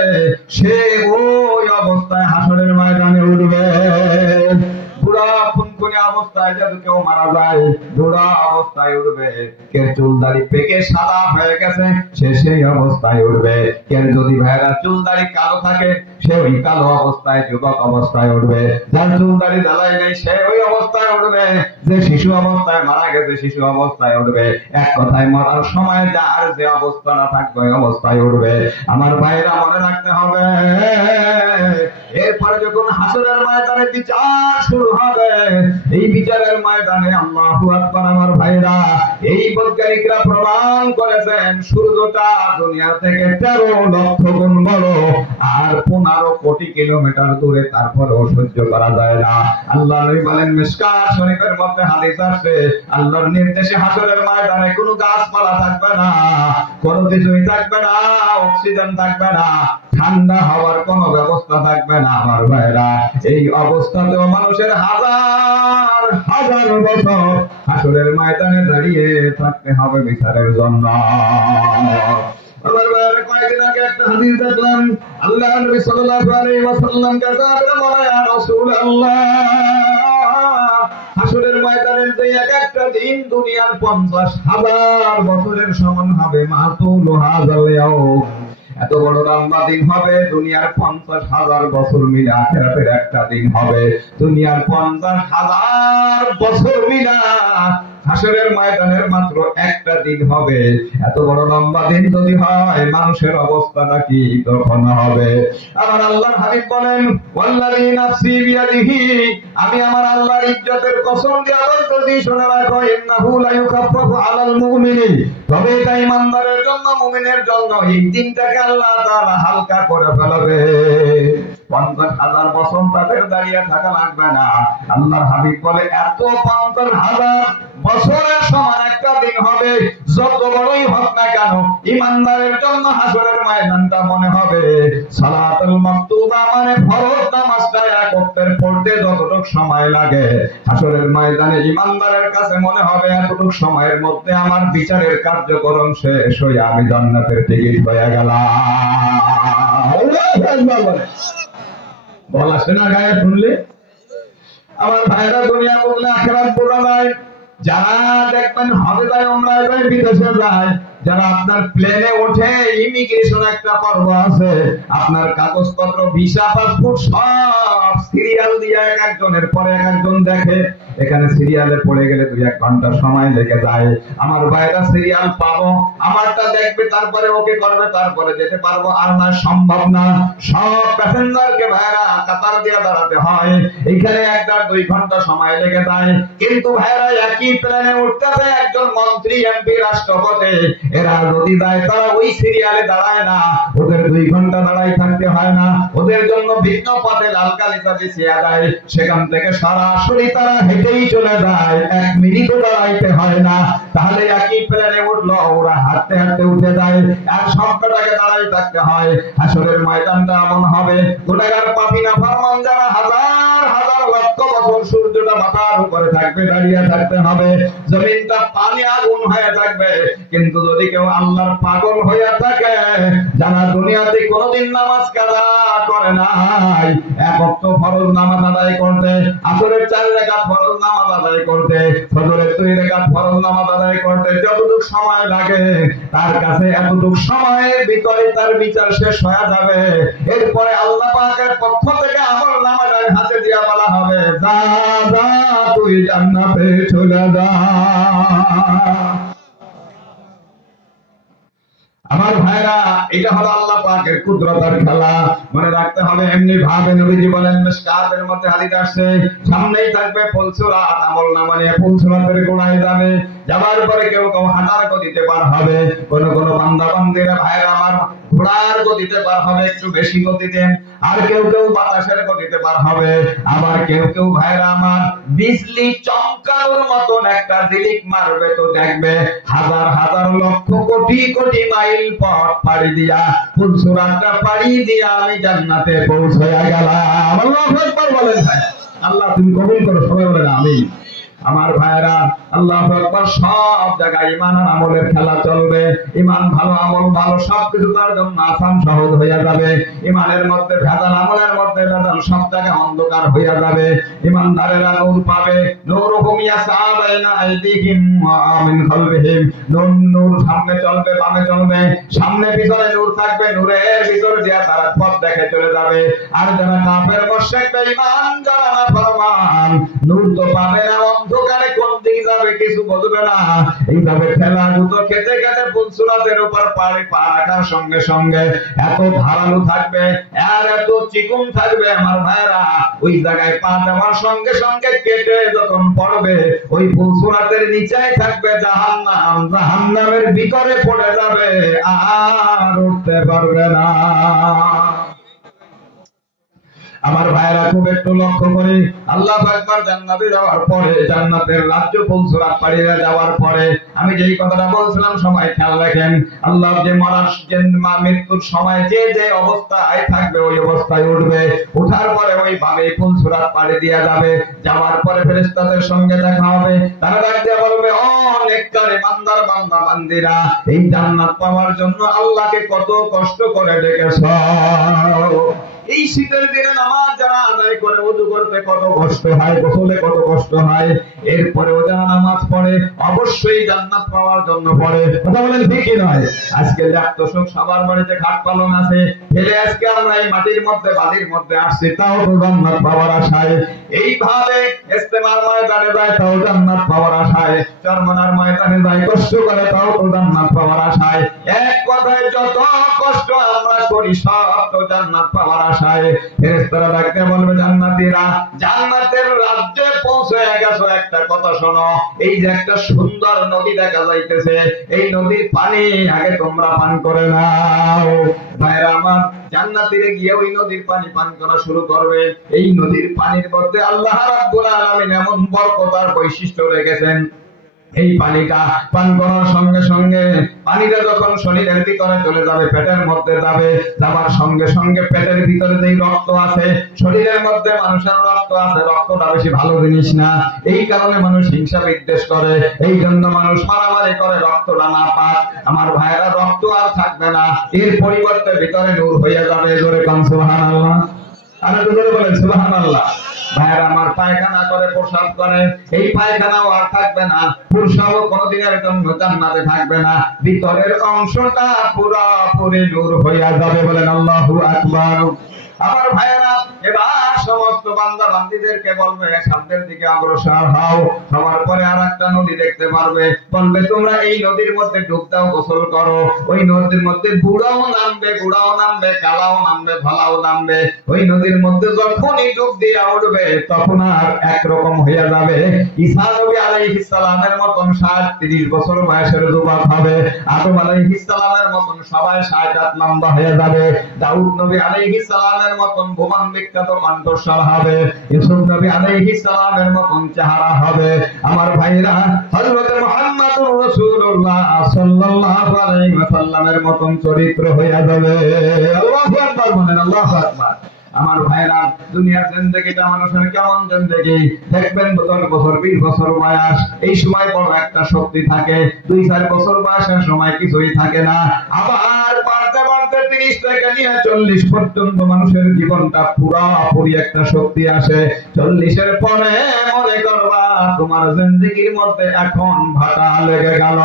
সে ওই অবস্থায় হাসরের ময়দানে উঠবে। বুড়া ফুনফুনে অবস্থায় যদি কেউ মারা যায়, বুড়া অবস্থায় উঠবে। কেউ চুল দাড়ি পেকে সাদা হয়ে গেছে, সে সেই অবস্থায় উঠবে। কেউ যদি ভাইরা চুল দাড়ি কালো থাকে, সে ওই কালো অবস্থায় যুবক অবস্থায় উঠবে। যার চুল দাড়ি জ্বালায় নেই, সে ওই অবস্থায় উঠবে। যে শিশু অবস্থায় মারা গেছে, শিশু অবস্থায় উঠবে। এক কথায় মরার সময় যার যে অবস্থাটা থাকবে ওই অবস্থায় উঠবে। আমার ভাইরা মনে রাখতে হবে, এরপরে যখন হাসরের ময়দানে বিচার শুরু হবে, এই বিচারের ময়দানে আল্লাহু আকবার। আমার ভাইরা, এই বৈজ্ঞানিকরা প্রমাণ করেছেন সূর্যটা দুনিয়া থেকে 13 লক্ষ গুণ বড় আর 15 কোটি কিলোমিটার দূরে, তারপরেও সহ্য করা যায় না। আল্লাহ নবী বলেন, মিশকাত শরীফের মধ্যে হাদিস আছে, আল্লাহর নির্দেশে হাসরের ময়দানে কোনো গাছপালা থাকবে না, কোনো কিছুই থাকবে না, অক্সিজেন থাকবে না, ঠান্ডা হওয়ার কোনো ব্যবস্থা থাকবে না। আমার ভাইরা, এই অবস্থাতেও মানুষের হাজার হাজার বছর হাসরের ময়দানে দাঁড়িয়ে থাকতে হবে বিচারের জন্য। আমার ভাইরা, কয়েকদিন আগে একটা হাদিস দেখলাম, আল্লাহ নবী সাল্লাল্লাহু আলাইহি ওয়াসাল্লাম কাছে বলে, ইয়া রাসূলুল্লাহ, হাসরের ময়দানের যে এক একটা দিন দুনিয়ার 50,000 বছরের সমান হবে, মাতুল হাযাল ইয়াউম, এত বড় লম্বা দিন হবে, দুনিয়ার 50,000 বছর মিলে আখিরাতের একটা দিন হবে, দুনিয়ার 50,000 বছর মিলা হাসরের ময়দানের মাত্র একটা দিন হবে। এত বড় লম্বা দিন যদি হয়, মানুষের অবস্থাটা কি তখন হবে? আমার আল্লাহর হাবিব বলেন, ওয়াল্লাযী নাফসি বিয়াদিহি, আমি আমার আল্লাহর ইজ্জতের কসম দিয়ে বলতেছি, শুনে রাখো, ইন্নাহু লা ইউখাফফাফু আলাল মুমিনি, তবে এটা ইমানদারের জন্য, মুমিনের জন্য এই দিনটাকে আল্লাহ তাআলা হালকা করে ফেলবে। 50,000 বছর তাদের দাঁড়িয়ে থাকা লাগবে না। আল্লাহর হাবিব বলে, এত 50,000 বছরের সমান একটা দিন হবে, যত বড়ই হোক না কেন, ইমানদারের জন্য হাসরের ময়দানটা মনে হবে সালাতুল মাকতুবা, মানে ফরজ নামাজটা এক ওয়াক্তের পড়তে যতটুকু সময় লাগে, হাসরের ময়দানে ইমানদারের কাছে মনে হবে এতটুকু সময়ের মধ্যে আমার বিচারের কার্যক্রম শেষ হয়ে আমি জান্নাতের টিকিট হয়ে গেলাম। আল্লাহু আকবার। বল আসে না গায়ে শুনলে? আমার ভাইরা, দুনিয়া বললে আখিরাত পুরো নয়। যারা দেখবেন হজে যায়, উমরায় যায়, বিদেশে যায়, যারা আপনার প্লেনে ওঠে, ইমিগ্রেশন একটা পর্ব আছে, আপনার কাগজপত্র, ভিসা, পাসপোর্ট সব সিরিয়াল দিয়ে এক একজনের পরে এক একজন দেখে। এখানে সিরিয়ালে পড়ে গেলে 2-1 ঘন্টা সময় লেগে যায়। আমার ভাইরা, সিরিয়াল পাবো, আমারটা দেখবে, তারপরে ওকে করবে, তারপরে যেতে পারবো, আর না সম্ভব না। সব প্যাসেঞ্জারকে ভাইরা কাতার দিয়ে দাঁড়াতে হয়, এইখানে 1-2 ঘন্টা সময় লেগে যায়। কিন্তু ভাইরা, একই প্লেনে উঠতেছে একজন মন্ত্রী, এমপি, রাষ্ট্রপতি, এরা যদি যায়, তারা ওই সিরিয়ালে দাঁড়ায় না, ওদের 2 ঘন্টা দাঁড়াই থাকতে হয় না, ওদের জন্য ভিন্ন পথে লাল কালিটা বিছিয়ে দেয়, সেখান থেকে সরাসরি তারা হেঁটেই চলে যায়, 1 মিনিটও দাঁড়াইতে হয় না। তাহলে একই প্লেনে উঠলো, ওরা হাঁটতে হাঁটতে উঠে যায়, আর সবটাকে দাঁড়াই থাকতে হয়। হাসরের ময়দানটা এমন হবে, গুনাহগার, পাপী, নাফরমান যারা হাজার হাজার লক্ষ বছর সূর্যটা মাথার উপরে থাকবে, দাঁড়িয়ে থাকতে হবে, জমিনটা পানি আগুন হয়ে থাকবে। কিন্তু যদি কেউ আল্লাহর পাগল হয়ে থাকে, যারা দুনিয়াতে কোনোদিন নামাজ কাজা করে নাই, 1 ওয়াক্ত ফরজ নামাজ আদায় করতে, আসরের 4 রাকাত ফরজ নামাজ আদায় করতে, ফজরের 2 রাকাত ফরজ নামাজ আদায় করতে যতটুকু সময় লাগে, তার কাছে এতটুকু সময়ের ভিতরে তার বিচার শেষ হয়ে যাবে। এরপরে আল্লাহ পাকের পক্ষ থেকে আমল নামাটা হাতে দিয়া বলা হবে, যা যা, তুই জান্নাতে চলে যা। আমার ভাইরা, এটা হলো আল্লাহ পাকের কুদরতের খেলা, মনে রাখতে হবে। এমনি ভাবে নবীজি বলেন, মিশকাতের মধ্যে হাদিস আসছে, সামনেই থাকবে ফুলসুরাত, আমলনামা নিয়ে ফুলসুরাতের গোড়ায় যাবে, যাবার পরে কেউ কেউ হাঁটার গতিতে পার হবে, কোন কোন বান্দা বান্দিরা ভাইরা আমার ঘোড়ার গতিতে পার হবে, একটু বেশি গতিতে, আর কেউ কেউ বাতাসের গতিতে পার হবে, আবার কেউ কেউ ভাইরা আমার বিজলি চমকানোর মতন একটা ঝিলিক মারবে, তো দেখবে হাজার হাজার লক্ষ কোটি কোটি মাইল পথ পাড়ি দিয়া, ফুলসুরাতটা পাড়ি দিয়া আমি জান্নাতে পৌঁছে গেলাম। আল্লাহু আকবার বলেন ভাই। আল্লাহ তুমি কবুল করো, সবাই বলেন আমিন। আমার ভাইরা, আল্লাহু আকবার। সব জায়গায় ঈমান আর আমলের খেলা চলবে। ঈমান ভালো, আমল ভালো, সবকিছু তার জন্য আসান সহজ হয়ে যাবে। ঈমানের মধ্যে ভেজাল, আমলের মধ্যে ভেজাল, সব জায়গায় অন্ধকার হয়ে যাবে। ঈমানদারেরা নূর পাবে, নূরুহুম ইয়াসআ বাইনা আইদিহিম ওয়া মিন খালফিহিম, নূর নূর সামনে চলবে, বামে চলবে, সামনে পিছনে নূর থাকবে, নূরের ভিতর দিয়া তারা পথ দেখে চলে যাবে। আর যারা কাফের, মুশরিক, বেঈমান, যারা নাফরমান, নূর তো পাবে না, অন্ধকারে কোন দিকে যাবে কিছু বুঝবে না। এইভাবে ঠেলা গুতো খেতে খেতে ফুলসুরাতের উপর পাড়ি পা রাখার সঙ্গে সঙ্গে এত ধারালো থাকবে আর এত চিকন থাকবে, আমার ভাইরা, ওই জায়গায় পা দেওয়ার সঙ্গে সঙ্গে কেটে যখন পড়বে, ওই ফুলসুরাতের নিচে থাকবে জাহান্নাম, জাহান্নামের ভিতরে পড়ে যাবে, আর উঠতে পারবে না। আমার ভাইরা, খুব একটু লক্ষ্য করি, আল্লাহু আকবার। জান্নাতে যাওয়ার পরে, জান্নাতের রাজ্য ফুলসুরাত পাড়িয়ে যাওয়ার পরে, আমি যেই কথাটা বলছিলাম সবাই খেয়াল রাখেন, আল্লাহ যে মৃত্যুর সময় যে যে অবস্থায় থাকবে ওই অবস্থায় উঠবে, উঠার পরে ওই ভাবে ফুলসুরাত পাড়ি দিয়ে যাবে, যাওয়ার পরে ফেরেশতাদের সঙ্গে দেখা হবে, তারা ডাক দিয়ে বলবে, ও নেককার ইমানদার বান্দা বান্দিরা, এই জান্নাত পাওয়ার জন্য আল্লাহকে কত কষ্ট করে ডেকেছো। এই শীতের দিনে নামাজ যারা আদায় করে ওযু করতে কত কষ্ট হয়, গোসলে কত কষ্ট হয়, এরপরেও যারা নামাজ পড়ে অবশ্যই জান্নাত পাওয়ার জন্য পড়ে। কথা বলেন ঠিক কি নয়? আজকে ল্যাপ্ত সুখ সবার বাড়িতে খাট পালন আছে, ফেলে আজকে আমরা এই মাটির মধ্যে বালির মধ্যে আসছি, তাও তো জান্নাত পাওয়ার আশায়। এইভাবে ইস্তেমার ময়দানে যায় তাও জান্নাত পাওয়ার আশায়, চরমনার ময়দানে যায় কষ্ট করে তাও তো জান্নাত পাওয়ার আশায়। এক কথায় যত কষ্ট আমরা করি সব তো জান্নাত পাওয়ার আশায়। ফেরেশতারা ডাকতে বলবে জান্নাতীরা, জান্নাতের রাজ্যে পৌঁছে গেছো, একটা কথা শোনো, এই যে একটা সুন্দর নদী দেখা যাইতেছে, এই নদীর পানি আগে তোমরা পান করে নাও। ভাইরা আমার, জান্নাতীরা গিয়ে ওই নদীর পানি পান করা শুরু করবে। এই নদীর পানির মধ্যে আল্লাহ রাব্বুল আলামিন এমন বরকত আর বৈশিষ্ট্য রেখেছেন, এই পানিটা পান করার সঙ্গে সঙ্গে পানিটা যখন শরীরের ভিতরে চলে যাবে, পেটের মধ্যে যাবে, যাবার সঙ্গে সঙ্গে পেটের ভিতরে যেই রক্ত আছে, শরীরের মধ্যে মানুষের রক্ত আছে, রক্তটা বেশি ভালো জিনিস না, এই কারণে মানুষ হিংসা বিদ্বেষ করে, এই জন্য মানুষ মারামারি করে রক্তটা না পাক। আমার ভাইয়েরা, রক্ত আর থাকবে না, এর পরিবর্তে ভিতরে নূর হয়ে যাবে। জোরে কান সুবহানাল্লাহ, আরে জোরে বলেন সুবহানাল্লাহ। ভাইয়েরা আমার, পায়খানা করে প্রসাব করে, এই পায়খানাও আর থাকবে না, প্রসাবও কোনোদিনের জন্য জান্নাতে থাকবে না, ভিতরের অংশটা পুরোপুরি নূর হইয়া যাবে। বলেন আল্লাহু আকবার। আমার ভাইয়েরা, এবার সমস্ত বান্দা বান্দীদেরকে বলবে সামনের দিকে অগ্রসর হও, হওয়ার পরে আর একটা নদী দেখতে পারবে, বলবে তোমরা এই নদীর মধ্যে ডুব দাও, গোসল করো। ওই নদীর মধ্যে বুড়াও নামবে, গুড়াও নামবে, কালাও নামবে, ধলাও নামবে। ওই নদীর মধ্যে যখনই ডুব দিয়ে উঠবে তখন আর একরকম হইয়া যাবে। ঈসা নবী আলাইহিস সালামের মতন 60-30 বছর বয়সের যুবক হবে, আদম আলাইহিস সালামের মতন সবাই 60 লম্বা হয়ে যাবে, দাউদ নবী আলাইহিস সালামের মতন ভুবন বিখ্যাত কণ্ঠস্বর হবে, ইউসুফ নবী আলাইহিস সালামের মতন চেহারা হবে। আমার ভাইরা, হযরত মুহাম্মদুর রাসূলুল্লাহ সাল্লাল্লাহু আলাইহি ওয়াসাল্লামের মতন চরিত্র হইয়া যাবে। আল্লাহু আকবার বলেন, আল্লাহু আকবার। আমার ভাইরা, দুনিয়ার জিন্দেগিটা মানুষের কেমন জিন্দেগি দেখবেন, 10 বছর 20 বছর বয়স, এই সময় বড় একটা শক্তি থাকে, 2-4 বছর বয়সের সময় কিছুই থাকে না, আবার বাড়তে বাড়তে 30 থেকে নিয়ে 40 পর্যন্ত মানুষের জীবনটা পুরোপুরি একটা শক্তি আসে। 40-এর পরে মনে করবা তোমার জিন্দেগির মধ্যে এখন ভাটা লেগে গেল।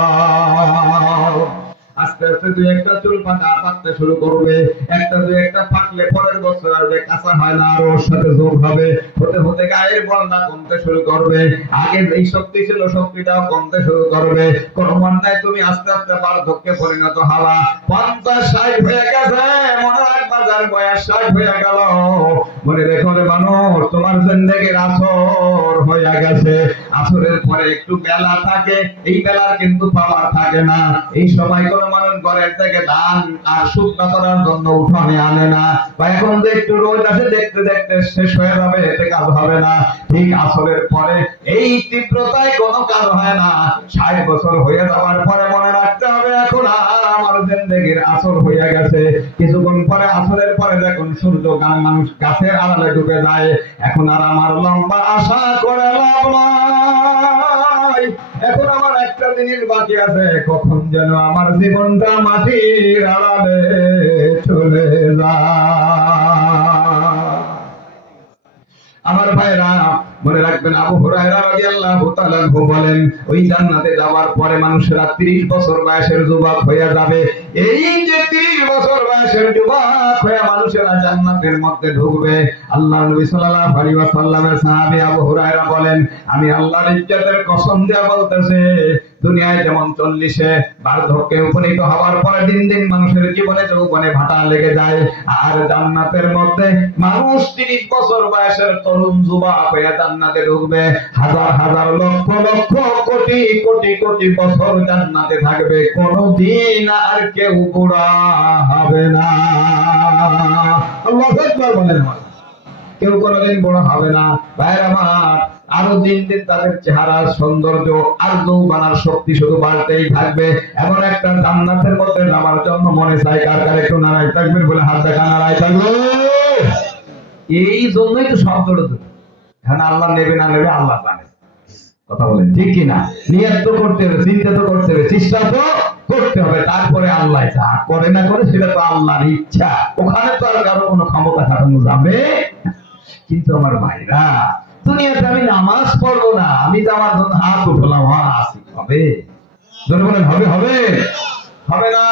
আস্তে আস্তে দুই একটা চুল পাকতে শুরু করবে, একটা দুই একটা পাকলে পরের বছর আসবে, কাঁচা হয় না, আর ওর সাথে যোগ হবে, হতে হতে গায়ের বলটা কমতে শুরু করবে, আগে যেই শক্তি ছিল শক্তিটাও কমতে শুরু করবে। ক্রমান্বয়ে তুমি আস্তে আস্তে বার্ধক্যে পরিণত হবা, 50-60 হয়ে গেছে, মনে রাখবা যার বয়স 60 হয়ে গেল, মনে রেখো রে মানুষ, তোমার জিন্দেগির আসর হয়ে গেছে। আসরের পরে একটু বেলা থাকে, এই বেলার কিন্তু পাওয়ার থাকে না। এই সময় কোন মানুষ ঘরের থেকে ধান আর শুকনো করার জন্য উঠানে আনে না, বা এখন যে একটু রোদ আছে দেখতে দেখতে শেষ হয়ে যাবে, এতে কাজ হবে না। ঠিক আসরের পরে এই তীব্রতায় কোনো কাজ হয় না। 60 বছর হয়ে যাওয়ার পরে মনে রাখতে হবে এখন আর আমার জিন্দেগির আসর হয়ে গেছে। কিছুক্ষণ পরে আসরের পরে যখন সূর্য মানুষ গাছের আড়ালে ডুবে যায়, এখন আর আমার লম্বা আশা করে লাভ নাই, এখন আমার একটা জিনিস বাকি আছে, কখন যেন আমার জীবনটা মাটির আড়ালে চলে যায়। আমার ভাইরা মনে রাখবেন, আবু হুরায়রা রাদিয়াল্লাহু তাআলা আনহু বলেন, ওই জান্নাতে যাওয়ার পরে মানুষেরা 30 বছর বয়সের যুবক হয়ে যাবে। এই যে 30 বছর বয়সের যুবক হয়ে মানুষেরা জান্নাতের মধ্যে ঢুকবে, আল্লাহর নবী সাল্লাল্লাহু আলাইহি ওয়াসাল্লামের সাহাবী আবু হুরায়রা বলেন, আমি আল্লাহর ইজ্জতের কসম দিয়ে বলতেছি, দুনিয়ায় যেমন 40-এ বার্ধক্যে উপনীত হওয়ার পরে দিন দিন মানুষের জীবনে যৌবনে ভাটা লেগে যায়, আর জান্নাতের মধ্যে মানুষ 30 বছর বয়সের তরুণ যুবক হয়ে জান্নাতে ঢুকবে, হাজার হাজার লক্ষ লক্ষ কোটি কোটি কোটি বছর জান্নাতে থাকবে, কোনদিন আর কেউ বুড়া হবে না। আল্লাহু আকবার বলেন, কেউ কোনদিন বড় হবে না। ভাইরা আমার, আরো দিন দিন তাদের চেহারার সৌন্দর্য আর যৌবনার শক্তি শুধু বাড়তেই থাকবে। এমন একটা জান্নাতের মধ্যে নামার জন্য মনে চাই, কার কার একটু নারায় থাকবেন বলে হাত দেখা নারায় থাকবে। এই জন্যই তো সব জড়িত। এখন আল্লাহ নেবে না নেবে আল্লাহ জানে, কথা বলেন ঠিক কিনা? নিয়ত তো করতে হবে, চিন্তা তো করতে হবে, চেষ্টা তো করতে হবে, তারপরে আল্লাহ যা করে না করে সেটা তো আল্লাহর ইচ্ছা, ওখানে তো আর কারো কোনো ক্ষমতা খাটানো যাবে না। কিন্তু আমার ভাইরা, দুনিয়াতে আমি নামাজ পড়বো না, আমি তো আমার জন্য হাত উঠলাম, আসি হবে? ধরে বলেন হবে? হবে? হবে না।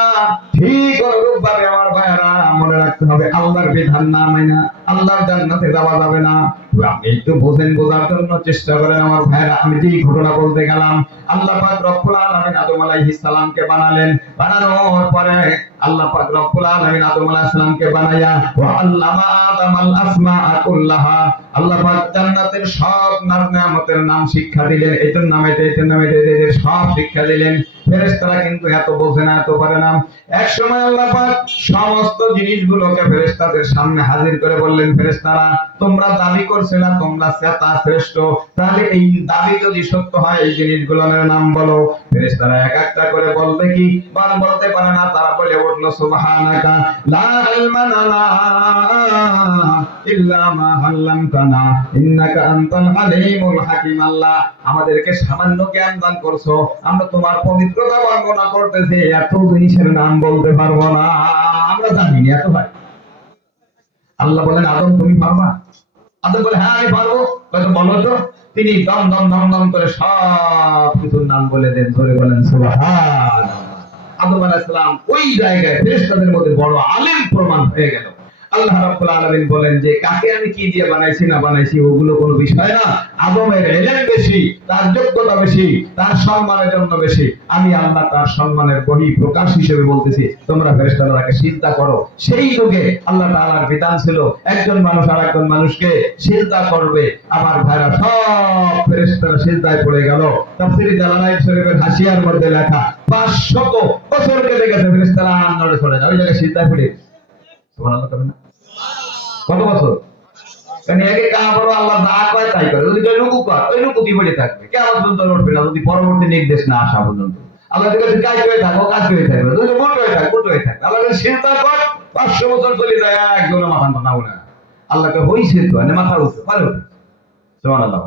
ঠিক অনুরূপ ভাবে আমার ভাইয়ারা মনে রাখতে হবে, আল্লাহর বিধান না মাইনা আল্লাহর জান্নাতে যাওয়া যাবে না। আপনি একটু বোঝেন, বোঝার জন্য চেষ্টা করেন আমার ভাইয়ারা। আমি যে ঘটনা বলতে গেলাম, আল্লাহ পাক রব্বুল আলামিন আদম আলাইহিস সালামকে বানালেন, বানানোর পরে আল্লাহ পাক রব্বুল আলামিন আদম আলাইহিস সালামকে বানাইয়া ওয়া আল্লামা আদামাল আসমাআ কুল্লাহা, আল্লাহ পাক জান্নাতের সব নিয়ামতের নাম শিক্ষা দিলেন, এটার নাম এটা, এটার নাম এটা, এদের সব শিক্ষা দিলেন। ফেরেশতারা কিন্তু এত বোঝে না, এত পারে না। এক সময় আল্লাহ পাক সমস্ত জিনিসগুলোকে ফেরেশতাদের সামনে হাজির করে বললেন, ফেরেশতারা তোমরা দাবি করছো না তোমরা শ্রেতা শ্রেষ্ঠ, তাহলে এই দাবি যদি সত্য হয় এই জিনিসগুলোর নাম বলো। ফেরেশতারা এক একটা করে বলবে কি বলতে পারে না, তারা বলে উঠলো সুবহানাকা লা ইলমা লানা ইল্লা মা আল্লামতানা ইন্নাকা আনতাল আলিমুল হাকিম। আল্লাহ আমাদেরকে সামান্য জ্ঞান দান করছো, আমরা তোমার পবিত্রতা বর্ণনা করতেছি, এত জিনিসের নাম বলতে পারবো না, আমরা জানি না এত ভাই। আল্লাহ বলেন আদম তুমি পারবা? আদম বলে হ্যাঁ আমি পারবো। কত বলো তো। তিনি দম দম দম দম করে সব কিছুর নাম বলে দেন, ধরে বলেন সুবহানাল্লাহ। আদম আলাইহিস সালাম ওই জায়গায় ফেরেশতাদের মধ্যে বড় আলেম প্রমাণ হয়ে গেল। আল্লাহ রাব্বুল আলামিন বলেন যে কাকে আমি কি দিয়ে বানাইছি না বানাইছি ওগুলো কোনো বিষয় না, আদমের ইলম বেশি, তার যোগ্যতা বেশি, তার সম্মানের জন্য বেশি। আমি আল্লাহ তার সম্মানের বহি প্রকাশ হিসেবে বলতেছি, তোমরা ফেরেশতারা তাকে সিজদা করো। সেই যুগে আল্লাহ তাআলার বিধান ছিল একজন মানুষ আরেকজন মানুষকে সিজদা করবে। আমার ভাইরা সব ফেরেশতারা সিজদায় পড়ে গেল। তাফসীরে জালালাইন শরীফের হাসিয়ার মধ্যে লেখা 500 বছর কেটে গেছে, ফেরেশতারা আর নড়ে চড়ে না, ওই জায়গায় সিজদায় পড়ে। সুবহানাল্লাহ করেন না? কত বছর? কারণ একে কানা বড় আল্লাহ যা কয় তাই করে, যদি কেউ রুকু কর ওই রুকুতি পড়ে থাকবে, কেমন পর্যন্ত উঠবে না যদি পরবর্তী নির্দেশ না আসা পর্যন্ত। আল্লাহ কাছে কাজ হয়ে থাকো, কাজ হয়ে থাকবে, যদি মোট হয়ে থাক, মোট হয়ে থাক। আল্লাহ চিন্তা কর 500 বছর চলে যায় একজনের মাথা না উঠে না, আল্লাহকে হইছে তো মাথা উঠে পারে উঠে। সুবহানাল্লাহ।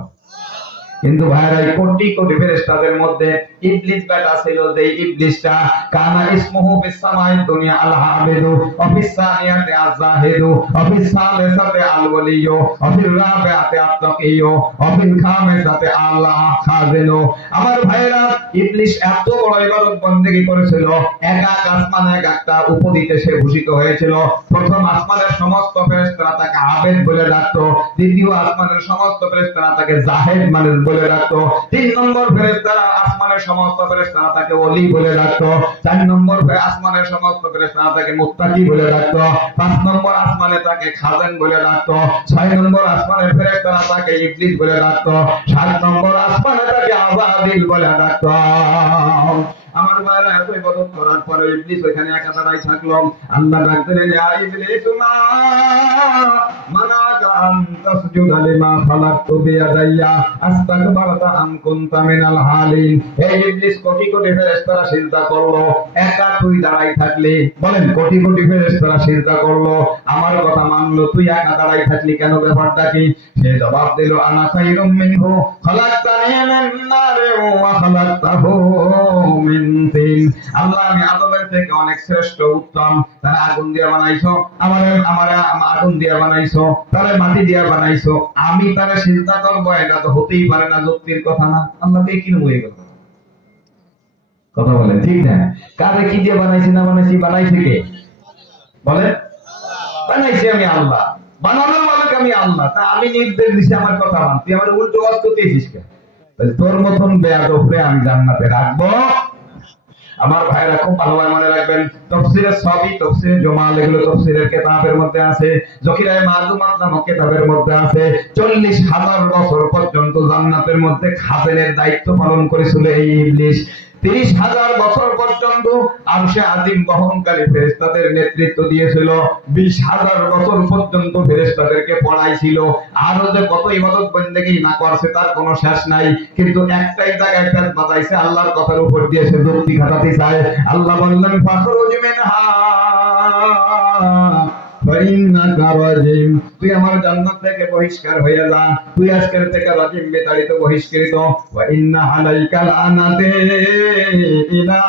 কিন্তু ভাইরা কোটি কোটি ফেরেশতাদের মধ্যে ইবলিস বেটা ছিল, যে ইবলিসটা কানা ইসমুহু ফিস সামাই দুনিয়া আল হাবিদু ওয়া ফিস সানিয়াতি আয-যাহিদু ওয়া ফিস সালিসাতি আল ওয়ালিয়্যু ওয়া ফির রাবিআতি আত-তাকিয়্যু ওয়া ফিল খামিসাতি আল খাযিনু। আমার ভাইরা ইবলিস এত বড় ইবাদত বندگی করেছিল, এক এক আসমানে এক একটা উপাধিতে সে ভূষিত হয়েছিল। প্রথম আসমানের সমস্ত ফেরেশতারা তাকে আবেদ বলে ডাকতো, দ্বিতীয় আসমানের সমস্ত ফেরেশতারা তাকে জাহিদ মানে বলে ডাকতো, 3 নম্বর ফেরেশতারা আসমানের সমস্ত ফেরেশতারা তাকে ওলি বলে ডাকতো, 4 নম্বর আসমানের সমস্ত ফেরেশতারা তাকে মুত্তাকি বলে ডাকতো, 5 নম্বর আসমানে তাকে খাজেন বলে ডাকতো, 6 নম্বর আসমানের ফেরেশতারা তাকে ইবলিস বলে ডাকতো, 7 নম্বর আসমানে তাকে আবাদিল বলে ডাকতো। আমার ভাইরা এত ইবাদত করার পরে ইবলিস ওখানে একা দাঁড়াই থাকলো। আল্লাহ ডাক দিলেন ইয়া ইবলিস মা মানাকা আন তাসজুদা লিমা খালাকতু বিয়াদাইয়া আস্তাকবারতা আন কুনতা মিনাল হালিন। এই ইবলিস কোটি কোটি ফেরেশতারা সিজদা করলো, একা তুই দাঁড়াই থাকলি। বলেন কোটি কোটি ফেরেশতারা সিজদা করলো, আমার কথা মানলো, তুই একা দাঁড়াই থাকলি কেন, ব্যাপারটা কি? সে জবাব দিল আনা খায়রুম মিনহু খালাকতানি মিন নারি ওয়া খালাকতাহু মিন তিন। আল্লাহ আমি আদমের থেকে অনেক শ্রেষ্ঠ উত্তম, তারা আগুন দিয়ে বানাইছো, আমার আগুন দিয়ে বানাইছো, তারা মাটি দিয়ে বানাইছো, আমি তারা সিজদা করব এটা তো হতেই পারে না, যুক্তির কথা না। আল্লাহ কে কি হয়ে গেল? কথা বলেন ঠিক না? কারে কি দিয়ে বানাইছি না বানাইছি, বানাইছে কে? বলে বানাইছি আমি আল্লাহ, বানানোর মালিক আমি আল্লাহ, তা আমি নির্দেশ দিছি আমার কথা মান, তুই আমার উল্টো ওয়াজ করতেছিস কেন? তোর মতন বেয়াদবরে আমি জান্নাতে রাখবো? আমার ভাইরা খুব ভালোভাবে মনে রাখবেন, তাফসীরে সাবি, তাফসীরে জমাল, এগুলো তাফসীরের কিতাবের মধ্যে আছে, যকিরায়ে মালুমাত নামক কিতাবের মধ্যে আছে। 40,000 বছর পর্যন্ত জান্নাতের মধ্যে খাজেনের দায়িত্ব পালন করেছিল এই ইবলিস। 30,000 বছর পর্যন্ত আরশে আজিম বহনকারী ফেরেশতাদের নেতৃত্ব দিয়েছিল। 20,000 বছর পর্যন্ত ফেরেশতাদেরকে পড়াইছিল। আরো যে কত ইবাদত বন্দেগী না করছে তার কোনো শেষ নাই, কিন্তু একটাই জায়গায় পেট বাঁধাইছে, আল্লাহর কথার উপর দিয়ে সে যুক্তি খাটাতে চায়। আল্লাহ বললেন ফাখরুজ মিনহা ফাইন্নাকা রাজিম, তুই আমার জান্নাত থেকে বহিষ্কার হয়ে যা, তুই আজকের থেকে রাজিম বিতাড়িত, বহিষ্কৃত। ওয়া ইন্না আলাইকা লানাতি ইলা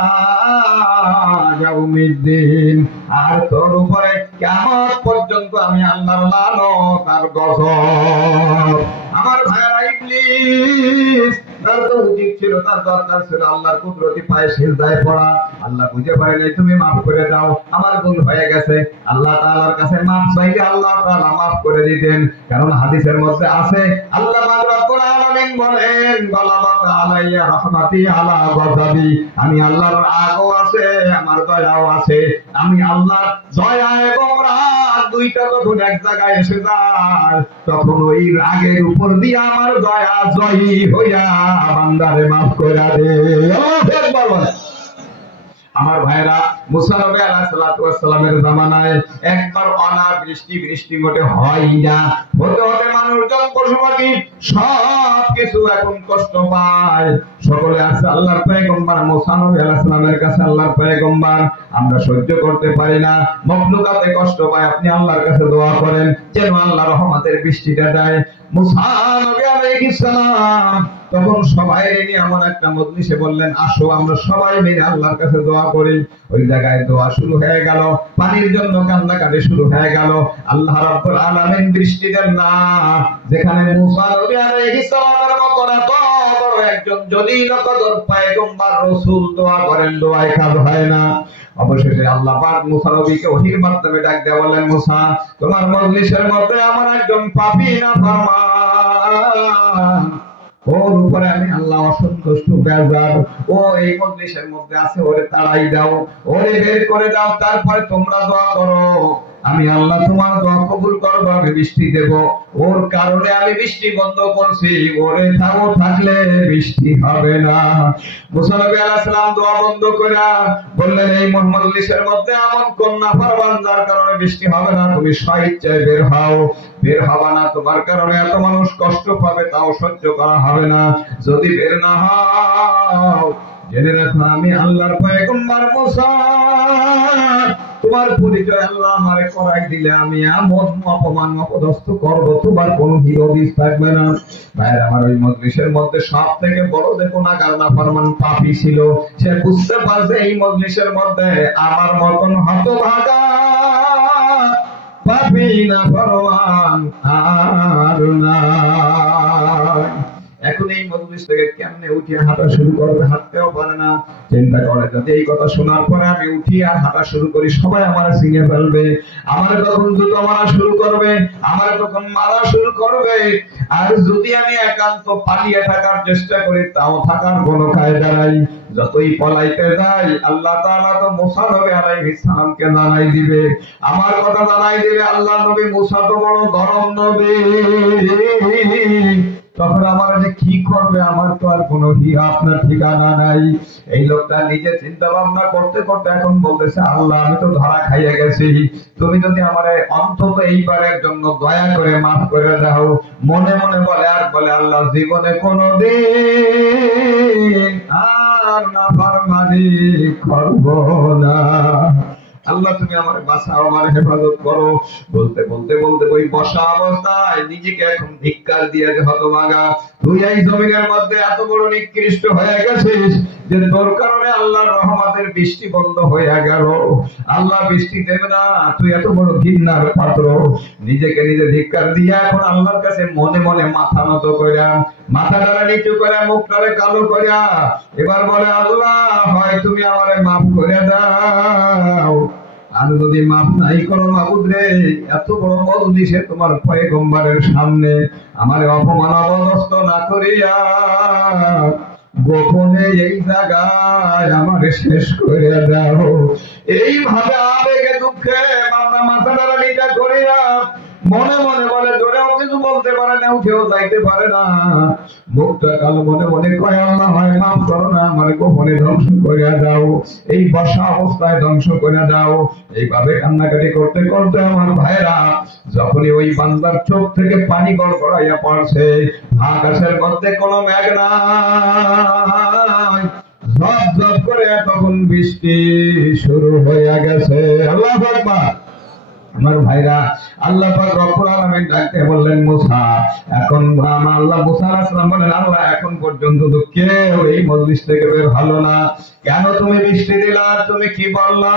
ইয়াউমিদ্দিন। আর তোর উপরে কিয়ামত পর্যন্ত আমি আল্লাহর লানত আর গজব। আমার ভাইরা, ইবলিস তার তো উচিত ছিল, তার দরকার ছিল আল্লাহর কুদরতি পায়ে সিজদায় পড়া। আল্লাহ বুঝে পারে নাই, তুমি মাফ করে দাও, আমার ভুল হয়ে গেছে। আল্লাহ তাআলার কাছে মাফ চাইলে আল্লাহ তাআলা মাফ করে দিতেন। কারণ হাদিসের মধ্যে আছে, আল্লাহ পাক রব্বুল আলামিন বলেন, গালাবাত আলাইয়া রাহমাতি আলা গযাবি। আমি আল্লাহর রাগও আছে, আমার দয়াও আছে। আমি আল্লাহর দয়া এবং রাগ দুইটা যখন এক জায়গায় এসে যায়, তখন ওই রাগের উপর দিয়ে আমার দয়া জয়ী হইয়া বান্দারে মাফ করে দে। আল্লাহু আকবার বলেন। আমার ভাইরা, মুসা নবী আলাইহিস সালাতু ওয়াস সালামের জামানায় একবার অনাবৃষ্টি বৃষ্টি মোটে হয় না। হতে হতে মানুষজন পশু পাখি সব কিছু এখন কষ্ট পায়। সকলে আসে আল্লাহর পয়গম্বর মুসা নবী আলাইহিস সালামের কাছে, আল্লাহর পয়গম্বর আমরা সহ্য করতে পারি না, মখলুকাতে কষ্ট পায়, আপনি আল্লাহর কাছে দোয়া করেন যেন আল্লাহ রহমতের বৃষ্টিটা দেয়। মুসা নবী আলাইহিস সালাম তখন সবাই নিয়ে এমন একটা মজলিসে বললেন, আসো আমরা সবাই মিলে আল্লাহর কাছে দোয়া করি। ওই জায়গায় দোয়া শুরু হয়ে গেল, পানির জন্য কান্নাকাটি শুরু হয়ে গেল। আল্লাহ রাব্বুল আলামিন বৃষ্টি দেন না। যেখানে মুসা নবী আলাইহিস সালামের মতো এত বড় একজন জলিল কদর পয়গম্বর রাসূল দোয়া করেন, দোয়ায় কাজ হয় না। অবশেষে আল্লাহ পাক মুসা নবীকে ওহীর মাধ্যমে ডাক দিয়ে বললেন, মুসা তোমার মজলিসের মধ্যে আমার একজন পাপী নাফরমান, ওর উপরে আমি আল্লাহ অসন্তুষ্ট বেজার, ও এই মজলিসের মধ্যে আছে, ওরে তাড়াই দাও, ওরে বের করে দাও, তারপরে তোমরা দোয়া করো, আমি আল্লাহ তোমার দোয়া কবুল করব, আমি বৃষ্টি দেব। ওর কারণে আমি বৃষ্টি বন্ধ করছি, ওরে থাকলে বৃষ্টি হবে না। মুসা নবী আলাইহিস সালাম দোয়া বন্ধ করে বললেন, এই মজলিসের মধ্যে এমন কোন নাফরমান যার কারণে বৃষ্টি হবে না, তুমি স্বেচ্ছায় বের হও। বের হবা না, তোমার কারণে এত মানুষ কষ্ট পাবে, তাও সহ্য করা হবে না। যদি বের না হও, জেনে রাখো আমি আল্লাহর পয়গম্বর মুসা, তোমার পরিচয় আল্লাহ আমারে করাই দিলে আমি এমন অপমান অপদস্থ করব, তোমার কোনো হিরোদিস থাকবে না। ভাইরা আমার, ওই মজলিসের মধ্যে সব থেকে বড় যে গুনাহগার নাফরমান পাপী ছিল, সে বুঝতে পারছে এই মজলিসের মধ্যে আমার মতন হতভাগা পাপী নাফরমান আর নাই। এখন এই মজলিস থেকে কেমনে উঠিয়ে হাঁটা শুরু করবে, হাঁটতেও পারে না। চিন্তা করে, যদি এই কথা শোনার পরে আমি উঠি আর হাঁটা শুরু করি, সবাই আমার চিনে ফেলবে, আমার তখন জুতো মারা শুরু করবে, আমার তখন মারা শুরু করবে। আর যদি আমি একান্ত পালিয়ে থাকার চেষ্টা করি, তাও থাকার কোনো কায়দা নাই। যতই পলাইতে যাই, আল্লাহ তাআলা তো মুসা নবী আলাইহিস সালামকে জানাই দিবে, আমার কথা জানাই দিবে, আল্লাহ নবী মুসা তো বড় গরম নবী, তখন আমার যে কি করবে, আমার তো আর কোনো আপনার ঠিকানা নাই। এই লোকটা নিজে চিন্তা ভাবনা করতে করতে এখন বলতেছে, আল্লাহ আমি তো ধরা খাইয়া গেছি, তুমি যদি আমারে অন্তত এইবারের জন্য দয়া করে মাফ করে দাও। মনে মনে বলে আর বলে, আল্লাহ জীবনে কোনোদিন আর নাফরমানি করব না। আল্লাহ তুমি আমার বাঁচাও, আমার হেফাজত করো। বলতে বলতে বলতে ওই বসা অবস্থায় নিজেকে এখন ধিক্কার দিয়ে, যে হতভাগা, তুই এই জমিনের মধ্যে এত বড় নিকৃষ্ট হয়ে গেছিস যে তোর কারণে আল্লাহর রহমতের বৃষ্টি বন্ধ হয়ে গেল, আল্লাহ বৃষ্টি দেবে না, তুই এত বড় ঘৃণার পাত্র। নিজেকে নিজে ধিক্কার দিয়ে এখন আল্লাহর কাছে মনে মনে মাথা নত কইরা, মাথাটা নিচু করে, মুখটারে কালো কইরা এবার বলে, আল্লাহ হয় তুমি আমারে মাফ করে দাও, আর যদি মাফ নাই করো মাবুদ রে, এত বড় মজলিসে তোমার পয়গম্বরের সামনে আমারে অপমান অবদস্থ না করিয়া গোপনে এই জায়গায় আমারে শেষ করে দাও। এইভাবে আবেগে দুঃখে আমরা মাথাটা নিচা করিয়া মনে মনে বলে, জোরেও কিছু বলতে পারে না, উঠেও যাইতে পারে না, মুখটা কালো, মনে মনে কয়, আল্লাহ হয় মাফ করো না, আমার গোপনে ধ্বংস করিয়া দাও, এই বর্ষা অবস্থায় ধ্বংস করে দাও। এইভাবে কান্নাকাটি করতে করতে আমার ভাইরা, যখনই ওই বান্দার চোখ থেকে পানি গড়গড়াইয়া পড়ছে, আকাশের মধ্যে কোনো মেঘ নাই, ঝপ ঝপ করে তখন বৃষ্টি শুরু হইয়া গেছে। আল্লাহু আকবার। আমার ভাইরা, আল্লাহ পাক রব্বুল আলামিন ডাকতে বললেন মুসা, এখন আমার আল্লাহ মুসা আলাইহিস সালাম বলেন, আল্লাহ এখন পর্যন্ত তো কেউ এই মজলিস থেকে বের হলো না, কেন তুমি বৃষ্টি দিলা, তুমি কি বললা?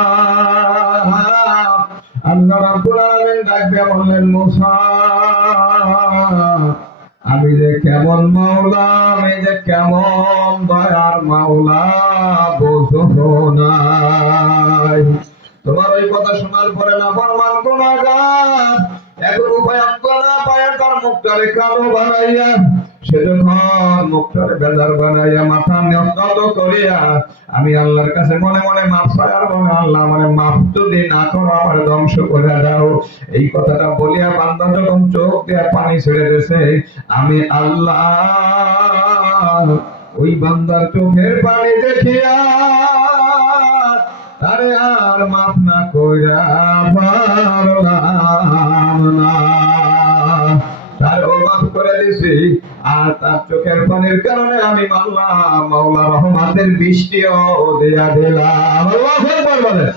আল্লাহ রাব্বুল আলামিন ডাকতে বললেন মুসা, আমি যে কেমন মাওলা, আমি যে কেমন দয়ার মাওলা, বোঝো নাই। তোমার ওই কথা শোনার পরে না ফরমান গুনাহগার এখন উপায়ন্তর না পায় তার মুখটারে কালো বানাইয়া, সে যখন মুখটারে বেজার বানাইয়া মাথা নত করিয়া আমি আল্লাহর কাছে মনে মনে মাফ চাই, আর মনে আল্লাহ মানে মাফ যদি না করো আমার ধ্বংস করে দাও। এই কথাটা বলিয়া বান্দা যখন চোখ দিয়া পানি ছেড়ে দিয়েছে, আমি আল্লাহ ওই বান্দার চোখের পানি দেখিয়া আরে আর মাফ না কইরা পারলাম না, তারও মাফ করে দিছি। আর তার চোখের পানির কারণে আমি মাওলা রহমাতের বৃষ্টিও দিয়া দিলাম। আল্লাহু আকবার বলেন।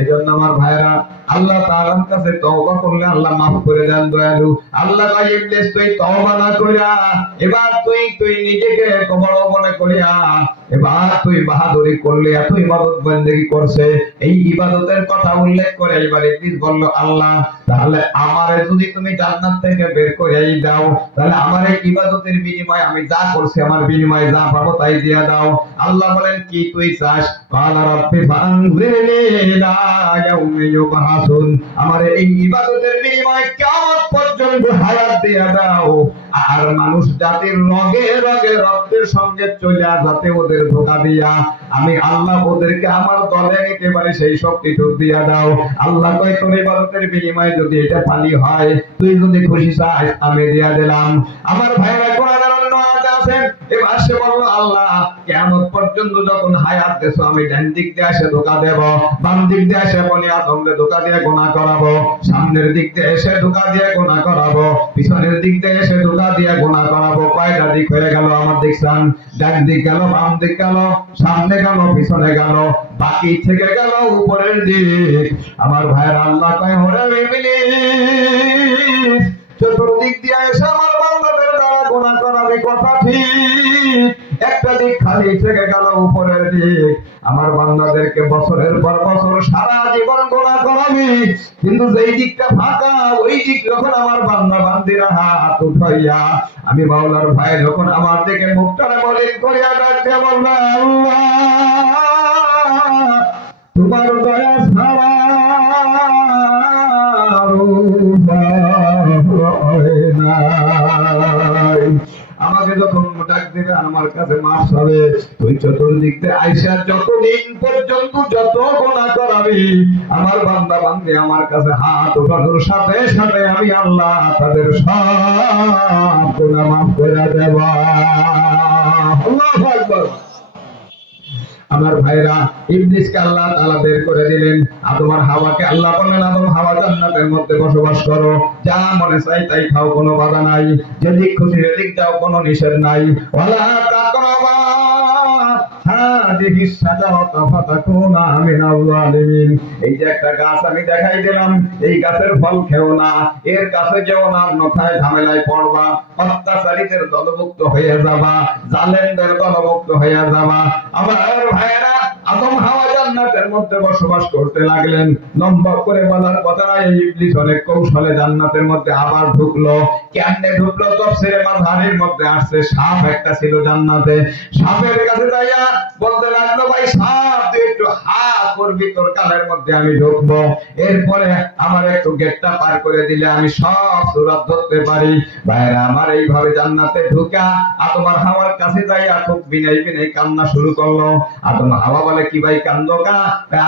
এই জন্য আমার ভাইরা, আল্লাহ তাআলার কাছে তওবা করলে আল্লাহ মাফ করে দেন দয়ালু। আল্লাহ কয় ইবলিস তুই তওবা না কইরা এবার তুই নিজেকে বড় মনে করিয়া এবার তুই বাহাদুরি করলে, এত ইবাদত বন্দেগী করছে, এই ইবাদতের কথা উল্লেখ করে এবার ইবলিস বলল, আল্লাহ তাহলে আমারে যদি তুমি জান্নাত থেকে বের করেই দাও, তাহলে আমার এই ইবাদতের বিনিময়ে আমি যা করছি আমার বিনিময়ে যা পাবো তাই দিয়া দাও। আল্লাহ বলেন কি তুই চাস? ক্বালা রাব্বি ফানজিরনি ইলা ইয়াউমি ইউবআসুন, আমার এই ইবাদতের বিনিময়ে কিয়ামত পর্যন্ত হায়াত দিয়া দাও, আর মানুষ জাতির রগে রগে রক্তের সঙ্গে চলিয়া যাতে ওদের ধোঁকা দিয়া আমি আল্লাহ ওদেরকে আমার দলে নিতে পারি সেই শক্তিটুকু দিয়া দাও। আল্লাহ কয় তোর ইবাদতের বিনিময়ে যদি এটা পালি হয়, তুই যদি খুশি চাস আমি দিয়া দিলাম। আমার ভাইরা কোরআনের অন্য আয়াত আছে, এবার সে বলল, আল্লাহ কিয়ামত পর্যন্ত যখন হায়াত দেছো আমি ডান দিক দিয়ে এসে ধোঁকা দেব, বাম দিক দিয়ে এসে বনি আদমকে ধোঁকা দিয়ে গুনাহ করাবো, সামনের দিক দিয়ে এসে ধোঁকা দিয়ে গুনাহ করাবো, পিছনের দিক দিয়ে এসে ধোঁকা দিয়ে গুনাহ করাবো। কয়টা দিক হয়ে গেল আমার? দেখছেন, ডান দিক গেল, বাম দিক গেল, সামনে গেল, পিছনে গেল, বাকি থেকে গেল উপরের দিক। আমার ভাইয়ের আল্লাহ কয়, ওরে ইবলিস চতুর্দিক দিয়ে এসে আমার বান্দাদের দ্বারা গুনাহ করাবি, কথা ঠিক, একটা দিক খালি থেকে গেল উপরের দিক। আমার বান্দাদেরকে বছরের পর বছর সারা জীবন গুনাহ করাবি, কিন্তু যেই দিকটা ফাঁকা ওই দিক যখন আমার বান্দা বান্দিরা হাত উঠাইয়া আমি মাওলার ভাই যখন আমার দিকে মুখটারে মলিন করিয়া ডাকতে বলবে, আল্লাহ তোমার দয়া ছাড়া আমাকে যখন ডাক দেবে আমার কাছে মাফ হবে, তুই চতুর্দিক দিয়ে আইসা যতদিন পর্যন্ত যত গুনাহ করাবি আমার বান্দা বান্দি আমার কাছে হাত ওঠানোর সাথে সাথে আমি আল্লাহ তাদের সব গুনাহ মাফ করে দেব। আল্লাহু আকবার। আমার ভাইরা, ইবলিসকে আল্লাহ তাআলা বের করে দিলেন। আদম আর হাওয়াকে আল্লাহ বললেন, আদম হাওয়া জান্নাতের মধ্যে বসবাস করো, যা মনে চাই তাই খাও, কোনো বাধা নাই, যেদিক খুশি সেদিক যাও, কোনো নিষেধ নাই। ওয়ালা তাকরাবা হাদিহিস শাজারাতা ফাতাকুনা মিনাল জালিমিন, এই যে একটা গাছ আমি দেখাই দিলাম, এই গাছের ফল খেও না, এর কাছে যেও না, নথায় ঝামেলায় পড়বা, অত্যাচারীদের দলভুক্ত হয়ে যাবা, জালেমদের দলভুক্ত হয়ে যাবা। আমার ভাইয়েরা, আদম হাওয়া জান্নাতের মধ্যে বসবাস করতে লাগলেন। লম্বা করে বলার কথা না, ইবলিস অনেক কৌশলে জান্নাতের মধ্যে আবার ঢুকলো। কেমনে ঢুকলো? তাফসীরে মাযহারের মধ্যে আসছে, সাপ একটা ছিল জান্নাতে, সাপের কাছে যাইয়া বলতে লাগলো, ভাই সাপ তুই একটু হা করবি, তোর কালের মধ্যে আমি ঢুকবো, এরপরে আমার একটু গেটটা পার করে দিলে আমি সব সূরা ধরতে পারি। ভাইরা আমার, এইভাবে জান্নাতে ঢুকা আদম আর হাওয়ার কাছে যাইয়া খুব বিনয় বিনয় কান্না শুরু করলো। আদম হাওয়া বলে, কি ভাই কান্দো কা?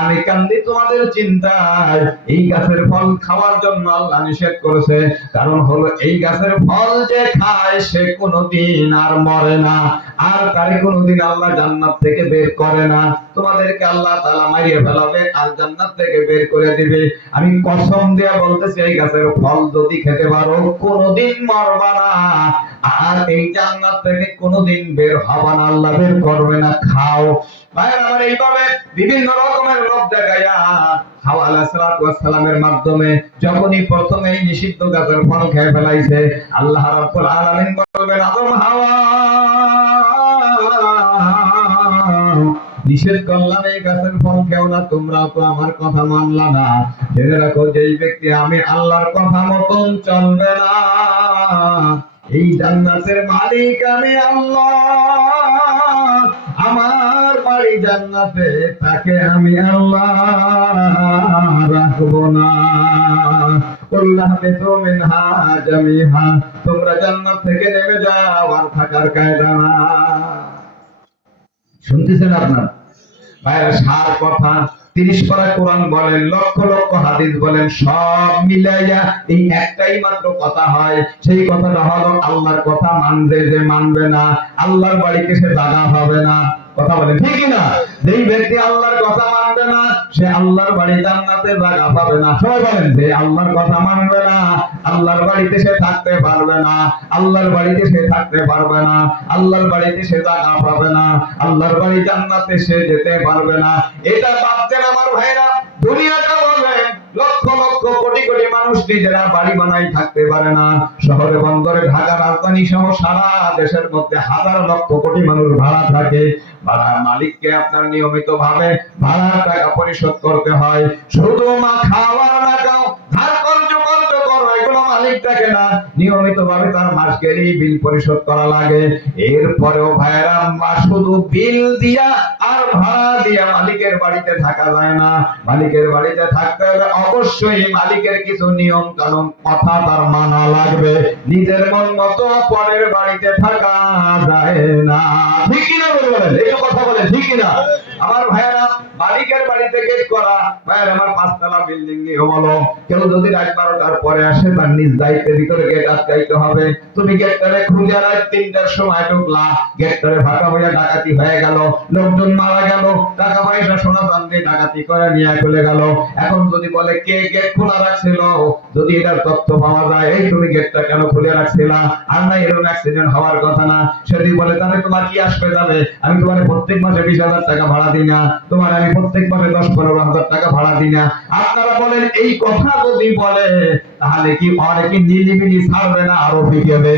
আমি কান্দি তোমাদের চিন্তায়, এই গাছের ফল খাওয়ার জন্য আল্লাহ নিষেধ করেছে, কারণ হলো এই গাছের ফল যে খায় সে কোনোদিন আর মরে না, আর তারে কোনোদিন আল্লাহ জান্নাত থেকে বের করে না। তোমাদেরকে আল্লাহ তাআলা মারিয়ে ফেলাবে আর জান্নাত থেকে বের করে দিবে। আমি কসম দিয়ে বলতেছি, এই গাছের ফল যদি খেতে পারো কোনোদিন মরবা না, আর এই জান্নাত থেকে কোনোদিন বের হবা না, আল্লাহ বের করবে না। খাও ভাইরা আমার, এইভাবে বিভিন্ন রকমের লোভ দেখাইয়া হাওয়া আলাইহিস সালাতু ওয়াস সালামের মাধ্যমে যখনই প্রথমে এই নিষিদ্ধ গাছের ফল খেয়ে ফেলাইছে, আল্লাহ রাব্বুল আলামিন বলবেন, আদম হাওয়া নিষেধ করলাম এই গাছের ফল খেও না, তোমরা তো আমার কথা মানলা না। জেনে রাখো, যেই ব্যক্তি আমি আল্লাহর কথা মতন চলবে না, এই জান্নাতের মালিক আমি আল্লাহ, আমার বাড়ি জান্নাতে, তাকে আমি আল্লাহ রাখবো না। আল্লাহ বেতু মিনহা জামিহা, তোমরা জান্নাত থেকে নেমে যাও, আর থাকার কায়দা না। শুনতেছেন আপনার ভাইরা? সার কথা 30 পারা কোরআন বলেন, লক্ষ লক্ষ হাদিস বলেন, সব মিলাইয়া এই একটাই মাত্র কথা হয়। সেই কথাটা হলো, আল্লাহর কথা মানবে যে মানবে না, আল্লাহর বাড়িতে সে জায়গা হবে না। কথা বলেন ঠিক না? যেই ব্যক্তি আল্লাহর কথা মানবে না, সে আল্লাহর বাড়ি জান্নাতে জায়গা পাবে না। সবাই বলেন, যে আল্লাহর কথা মানবে না, আল্লাহর বাড়িতে সে থাকতে পারবে না, আল্লাহর বাড়িতে সে থাকতে পারবে না, আল্লাহর বাড়িতে সে জায়গা পাবে না, আল্লাহর বাড়ি জান্নাতে সে যেতে পারবে না। এটা ভাবছেন আমার ভাইরা, দুনিয়াটা বলেন, লক্ষ লক্ষ কোটি কোটি মানুষ নিজেরা বাড়ি বানাই থাকতে পারে না। শহরে বন্দরে, ঢাকা রাজধানী সহ সারা দেশের মধ্যে হাজার লক্ষ কোটি মানুষ ভাড়া থাকে। ভাড়া মালিককে আপনার নিয়মিত ভাবে ভাড়ার টাকা পরিশোধ করতে হয়। শুধু মা খাওয়ার না খাও, ধার কর্জ করো, এগুলো মালিক থাকে না, নিয়মিত ভাবে তার মাস গেলেই বিল পরিশোধ করা লাগে। এরপরেও ভাইরা, শুধু বিল দিয়া আর ভাড়া দিয়া মালিকের বাড়িতে থাকা যায় না। মালিকের বাড়িতে থাকতে হলে অবশ্যই মালিকের কিছু নিয়ম কানুন কথা তার মানা লাগবে। নিজের মন মতো পরের বাড়িতে থাকা যায় না। ঠিক কিনা বলেন? এই কথা বলে ঠিক কিনা আমার ভাইয়েরা? মালিকের বাড়িতে গেট করা, ভাইয়ের আমার 5 তলা বিল্ডিং নিয়ে বলো, কেউ যদি রাত 12টার পরে আসে, তার নিজ দায়িত্বের ভিতরে গেট আটকাইতে হবে। তুমি গেটটারে খুলে রাত 3টার সময় ঢুকলা, গেটটারে ফাঁকা হইয়া ডাকাতি হয়ে গেল, লোকজন মারা গেল, টাকা পয়সা সোনা চাঁদি ডাকাতি করে নিয়ে চলে গেল। এখন যদি বলে কে গেট খোলা রাখছিল, যদি এটার তথ্য পাওয়া যায়, এই তুমি গেটটা কেন খুলে রাখছিলা, আর না এরকম অ্যাক্সিডেন্ট হওয়ার কথা না, সেটি বলে, তাহলে তোমার কি আসবে যাবে? আমি তোমার প্রত্যেক মাসে 20,000 টাকা ভাড়া দিই না, তোমার আমি প্রত্যেক মাসে 10-15,000 টাকা ভাড়া দিই না। আপনারা বলেন, এই কথা যদি বলে, তাহলে কি অনেকে নিলিবিলি ছাড়বে না, আরো পিটাবে?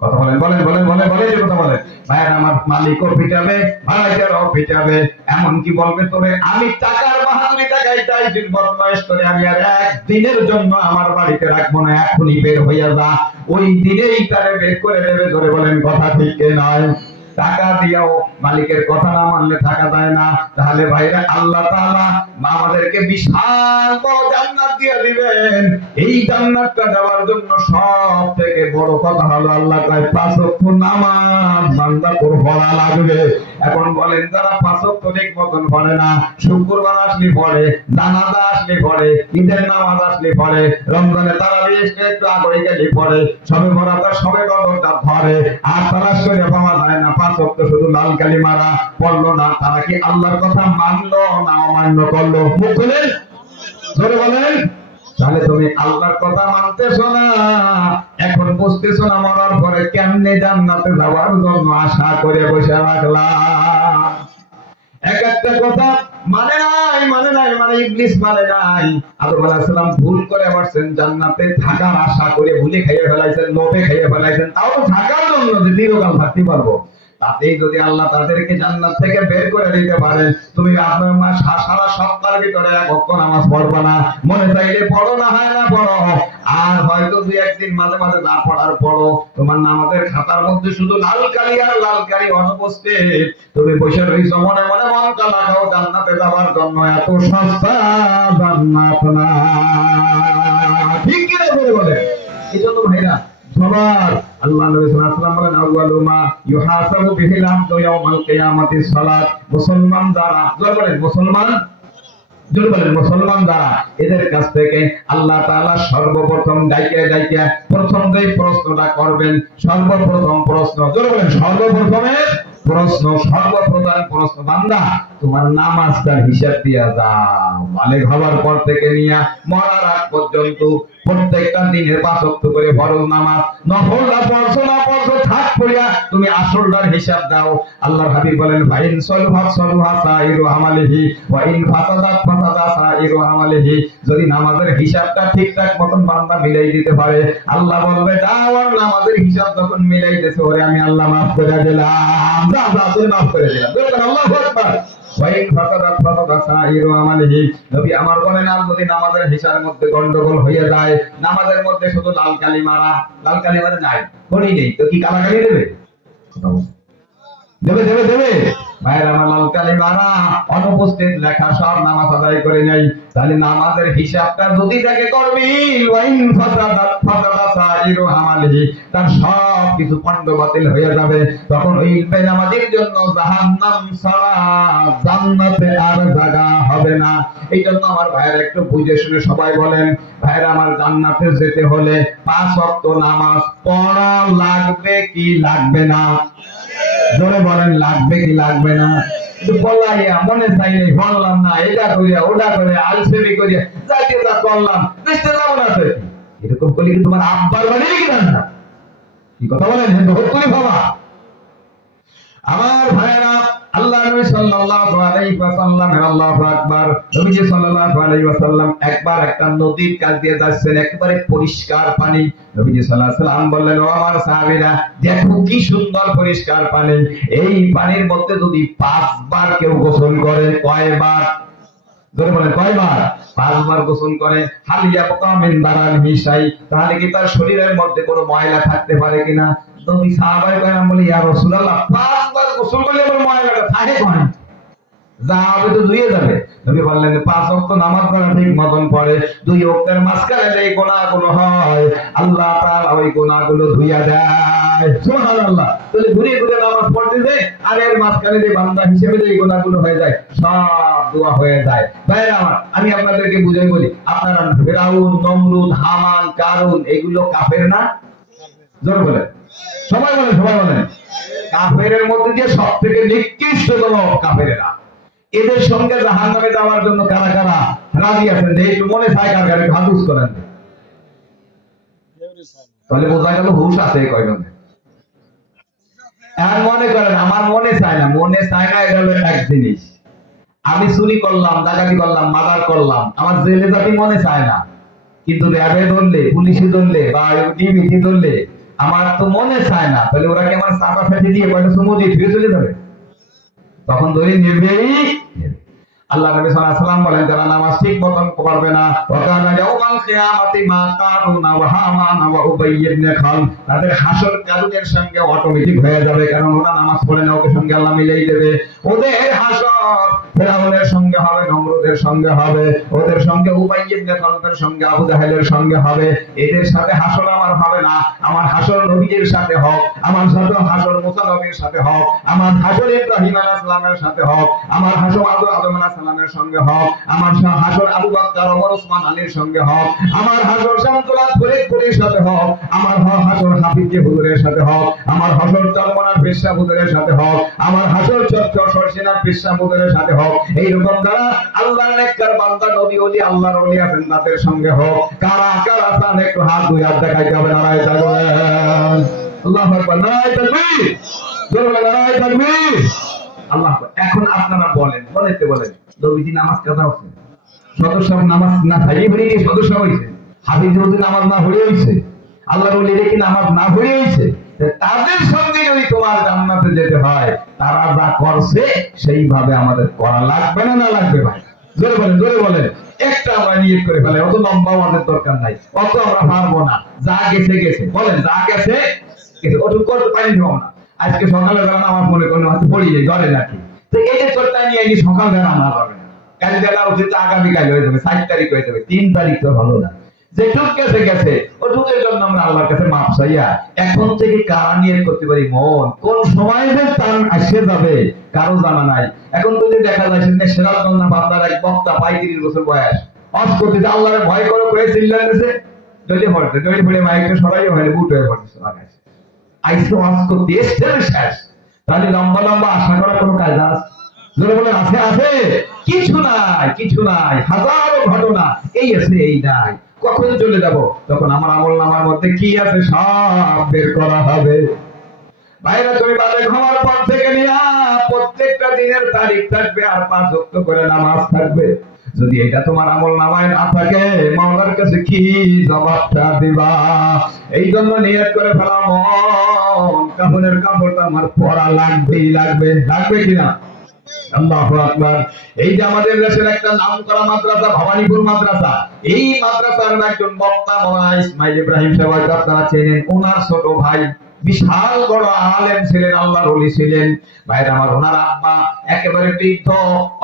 কথা বলেন, বলেন বলেন বলেন বলেন, এই কথা বলেন। ভাইয়ের আমার, মালিকও পিটাবে, ভাড়াটিয়ারও পিটাবে। এমনকি বলবে, তোরে আমি টাকার বাহাদুরি টাকায় চাইছি, বদমাইশ করে আমি আর একদিনের জন্য আমার বাড়িতে রাখবো না, এখনই বের হইয়া যা। ওই দিনেই তারে বের করে দেবে। ধরে বলেন কথা ঠিক নয়? টাকা দিয়েও মালিকের কথা না মানলে থাকা যায় না। তাহলে ভাইরা, আল্লাহ তাআলা আমাদেরকে বিশাল বড় জান্নাত দিয়ে দিবেন। এই জান্নাতটা দেওয়ার জন্য সব থেকে বড় কথা হলো, আল্লাহ কয় 5 ওয়াক্ত নামাজ বান্দা পড়া লাগবে। এখন বলেন, যারা 5 ওয়াক্ত ঠিক মতন পড়ে না, শুক্রবার আসলে পড়ে, জানাজা আসলে পড়ে, ঈদের নামাজ আসলে পড়ে, রমজানে তারাবি একটু আগে গেলে পড়ে, সবে বরাত সবে কদরটা ধরে, আর তারা করে পাওয়া যায় না, 5 ওয়াক্ত শুধু লাল কালিমারা পড়লো না, তারা কি আল্লাহর কথা মানলো না অমান্য করলো? মুখ খুলেন, জোরে বলেন। তাহলে তুমি আল্লাহর কথা মানতেছো না, এখন বুঝতেছো না, মরার পরে কেমনে জান্নাতে যাওয়ার জন্য আশা করে বসে রাখলা। এক একটা কথা মানে নাই, মানে নাই, মানে ইবলিস মানে নাই। আদম আলাইহিস সালাম ভুল করে বসছেন, জান্নাতে থাকার আশা করে ভুলে খাইয়ে ফেলাইছেন, লোভে খাইয়ে ফেলাইছেন, তাও থাকার জন্য যে দীর্ঘকাল থাকতে পারবো। তাতেই যদি আল্লাহ তাদেরকে জান্নাত থেকে বের করে দিতে পারেন, তুমি আপনার মা সারা সপ্তাহের ভিতরে 1 ওয়াক্ত নামাজ পড়বা না, মনে চাইলে পড়ো, না হয় না পড়ো, আর হয়তো 2-1 দিন মাঝে মাঝে না পড়ার পড়ো, তোমার নামাজের খাতার মধ্যে শুধু লাল কালি আর লাল কালি অনুপস্থিত। তুমি বসে রইছো মনে মনে মন কালা খাও, জান্নাতে যাওয়ার জন্য এত সস্তা জান্নাত না। ঠিক কি না বলে? এজন্য ভাইরা, সবার আল্লাহ নবী সাল্লাল্লাহু আলাইহি ওয়াসাল্লাম বলেন, আউয়ালু মা ইউহাসাবু বিহিল আবদু ইয়াউমাল কিয়ামাতিস সালাত। মুসলমান যারা, জোরে বলেন মুসলমান, জোরে বলেন মুসলমান যারা, এদের কাছ থেকে আল্লাহ তাআলা সর্বপ্রথম প্রথম যেই প্রশ্নটা করবেন, সর্বপ্রথম প্রশ্ন, জোরে বলেন সর্বপ্রথমে প্রশ্ন, সর্বপ্রধান প্রশ্ন, বান্দা তোমার নামাজটার হিসাব দিয়া যাও। বালেগ হবার পর থেকে নিয়ে মরার আগ পর্যন্ত প্রত্যেকটা দিনের 5 ওয়াক্ত করে ফরজ নামাজ, নফলটা পড়ছো না পড়ছো থাক করিয়া তুমি আসলটার হিসাব দাও। আল্লাহর হাবিব বলেন ফাইন সলহাত সলহা সাইরু আমালিহি ওয়া ইন ফাসাদাত ফাসাদা সাইরু আমালিহি। যদি নামাজের হিসাবটা ঠিকঠাক মতন বান্দা মিলাই দিতে পারে, আল্লাহ বলবে দাও, আর নামাজের হিসাব যখন মিলাইতেছে ওরে আমি আল্লাহ মাফ করে দিলাম, যা যা তুই মাফ করে দিলাম। বলবেন আল্লাহু আকবার। ওয়াইন ফাসাদাত ফাসাদা সাইরু আমালিহি। নবী আমার বলেন আর যদি নামাজের হিসাবের মধ্যে গন্ডগোল হয়ে যায়, নামাজের মধ্যে শুধু লাল কালি মারা, লাল কালি মারা নাই, করি নেই তো কি কালাকালি দেবে? দেবে দেবে দেবে। ভাইয়ের আমার লাল কালি মারা, অনুপস্থিত লেখা সব নামাজ আদায় করে নাই। তাহলে নামাজের হিসাবটা যদি তাকে করবি ওয়াইন ফাসাদাত ফাসাদা সাইরু আমালিহি, তার সব কিছু পণ্ড বাতিল হয়ে যাবে। তখন ওই বেনামাজির জন্য জাহান্নাম ছাড়া জান্নাতে আর জায়গা হবে না। এই জন্য আমার ভাইয়ের একটু বুঝে শুনে সবাই বলেন, ভাইয়ের আমার জান্নাতে যেতে হলে 5 ওয়াক্ত নামাজ পড়া লাগবে কি লাগবে না? জোরে বলেন লাগবে কি লাগবে না? একটু বলাইয়া মনে চাই নাই বললাম না, এটা করিয়া ওটা করে আলসেমি করিয়া যাইতে যা করলাম দেখতে যাবো না তো, এরকম করলে কি তোমার আব্বার বাড়ি কি না? কি কথা বলেন? বহুত করে বাবা আমার ভাইরা, আল্লাহ নবী সাল্লাল্লাহু আলাইহি ওয়াসাল্লাম, আল্লাহু আকবার, নবীজি সাল্লাল্লাহু আলাইহি ওয়াসাল্লাম একবার একটা নদীর কাছ দিয়ে যাচ্ছেন, একেবারে পরিষ্কার পানি। নবীজি সাল্লাল্লাহু আলাইহি ওয়াসাল্লাম বললেন, ও আমার সাহাবীরা দেখো কি সুন্দর পরিষ্কার পানি। এই পানির মধ্যে যদি 5 বার কেউ গোসল করে, কয়বার? জোরে বলেন কয়বার? 5 বার গোসল করে, হালিয়া ইয়াবকা মিন দারানিহি শাই, তাহলে কি তার শরীরের মধ্যে কোনো ময়লা থাকতে পারে কিনা? নবী সাহাবায়ে কেরাম বলে ইয়া রাসূলুল্লাহ 5 বার গোসল করলে আবার ময়লাটা থাকে কোথায়? যাবে তো ধুয়ে যাবে। নবী বললেন 5 ওয়াক্ত নামাজ পড়া ঠিক মতন পড়ে, 2 ওয়াক্তের মাঝখানে যে গুনাহগুলো হয় আল্লাহ তাআলা ওই গুনাহগুলো ধুইয়া দেয়। সুবহানাল্লাহ। তাহলে ঘুরে ঘুরে নামাজ পড়তেছে আর এর মাঝখানে যে বান্দা হিসেবে যে গুনাহগুলো হয়ে যায় সব দোয়া হয়ে যায়। ভাইরা আমার, আমি আপনাদেরকে বুঝাই বলি, আপনারা ফিরাউন, নমরুদ, হামান, কারুন এগুলো কাফের না? জোর বলেন, সবাই বলেন, সবাই বলেন। কাফেরের মধ্যে যে সবথেকে নিকৃষ্টতম কাফেরেরা, এদের সঙ্গে জাহান্নামে যাওয়ার জন্য কারা কারা রাজি আছেন? যে একটু মনে চায় কার কারে হাত উঁচু করেন। তাহলে বোঝা গেল হুঁশ আছে কয়জনে। এখন মনে করেন আমার মনে চায় না, মনে চায় না এটা হলো এক জিনিস। আমি চুরি করলাম, ডাকাতি করলাম, মার্ডার করলাম, আমার জেলে যাতে মনে চায় না, কিন্তু র্যাবে ধরলে, পুলিশে ধরলে বা ডিবিতে ধরলে আমার তো মনে চায় না। তাহলে ওরা কি আমার চাপা ফেটে দিয়ে কয়টা চুমু দিয়ে ফিরে চলে যাবে? তখন ধরে নেবেই। আল্লাহ নবী সাল্লাল্লাহু আলাইহি ওয়াসাল্লাম বলেন, যারা নামাজ ঠিক মতন পড়বে না, ওয়াকানা ইয়াউমাল কিয়ামাতি মা কারুনা ওয়া হামানা ওয়া উবাই ইবনে খালদ, তাদের হাসর কারুনের সঙ্গে অটোমেটিক হয়ে যাবে, কারণ ওরা নামাজ পড়ে না, ওকে সঙ্গে আল্লাহ মিলাই দেবে। ওদের হাসর ফিরাউনের সঙ্গে হবে, নমরুদের সঙ্গে হবে, ওদের সঙ্গে উবাই ইবনে খালদের সঙ্গে, আবু জাহেলের সঙ্গে হবে। এদের সাথে হাসর আমার হবে না, আমার হাসর নবীর সাথে হোক, আমার সাথে হাসর মুসা নবীর সাথে হোক, আমার হাসর ইব্রাহিম আলাইহিস সালামের সাথে হোক, আমার হাসর আদম আলাইহিস সালামের সঙ্গে হোক, আমার হাসর আবু বকর ওমর ওসমান আলীর সঙ্গে হোক, আমার হাসর শামসুল ফরিদপুরের সাথে হোক, আমার হাসর হাফিজ হুজুরের সাথে হোক, আমার হাসর চরমনার পেশা হুজুরের সাথে হোক, আমার হাসর চরচর সরসিনার পেশা হুজুরের সাথে হোক। এইরকম যারা আল্লাহর নেককার বান্দা, নবী ওলি, আল্লাহর ওলি আছেন তাদের সঙ্গে হোক। কারা কারা আছেন একটু হাত দুই হাত দেখাইতে হবে। নারায়ে তাকবীর, আল্লাহু আকবার, নারায়ে তাকবীর, জোরে বলেন নারায়ে তাকবীর, আল্লাহ। এখন আপনারা বলেন, বলেতে বলেন নবীজি নামাজ কাজা হচ্ছে, সদস্য নামাজ না ছাড়িয়ে ভরে গিয়ে সদস্য হয়েছে, হাফিজ হুজুর নামাজ না ভরে হয়েছে, আল্লাহর ওলি কি নামাজ না ভরে হয়েছে, তাদের সঙ্গে যদি তোমার জান্নাতে যেতে হয় তারা যা করছে সেইভাবে আমাদের করা লাগবে না? না লাগবে? ভাই জোরে বলেন, জোরে বলেন। একটা আমরা নিয়ত করে ফেলাই, অত লম্বা আমাদের দরকার নাই, অত আমরা পারবো না। যা গেছে গেছে, বলেন যা গেছে গেছে, ওটুকু করতে পারি দেবো না। আজকে সকালে বেলা নামাজ মনে করলে হয়তো পড়ি যাই, ধরে নাকি, তো এই যে চোরটা নিয়ে গিয়ে সকাল বেলা নামাজ হবে না, কাল বেলা উঠে তো আগামীকাল হয়ে যাবে, 7 তারিখ হয়ে যাবে, 3 তারিখ তো ভালো না। যেটুক গেছে গেছে, ওটুকের জন্য আমরা আল্লাহর কাছে মাপ চাইয়া এখন থেকে কারা নিয়ত করতে পারি, মন কোন সময় যে টান আসে যাবে কারো জানা নাই। এখন তো যে দেখা যাচ্ছে না, সিরাজগঞ্জ বান্দার এক বক্তা 35 বছর বয়স অফ করতেছে, আল্লাহরে ভয় করে করে চিল্লাতেছে, দলে পড়তে দলে পড়ে মাইকটা সরাই হয়ে বুট হয়ে পড়তেছে, লাগাইছে আইসো ওয়াজ করতে এসে শেষ তাহলে লম্বা লম্বা আশা করার কোনো কায়দা আছে? জোরে বলে আছে আছে? কিছু নাই, কিছু নাই, হাজারো ঘটনা এই আছে এই নাই। কখন চলে যাব? তখন আমার আমল নামার মধ্যে কি আছে সব বের করা হবে। ভাইরা তুমি বাজে ঘুমার পর থেকে নিয়ে প্রত্যেকটা দিনের তারিখ থাকবে আর 5 ওয়াক্ত করে নামাজ থাকবে। যদি এটা তোমার আমল নামায় না থাকে, মাওলার কাছে কি জবাবটা দিবা? এই জন্য নিয়ত করে ফেলা, মন কাপড়ের কাপড়টা আমার পরা লাগবেই লাগবে, লাগবে কিনা? আল্লাহু আকবার। এই যে আমাদের দেশের একটা নামকরা মাদ্রাসা ভবানীপুর মাদ্রাসা, এই মাদ্রাসার একজন বক্তা মাওলানা ইসমাইল ইব্রাহিম সাহেব, আপনারা চেনেন, ওনার ছোট ভাই বিশাল বড় আলেম ছিলেন, আল্লাহর ওলি ছিলেন। ভাইরা আমার, ওনার আব্বা একেবারে বৃদ্ধ,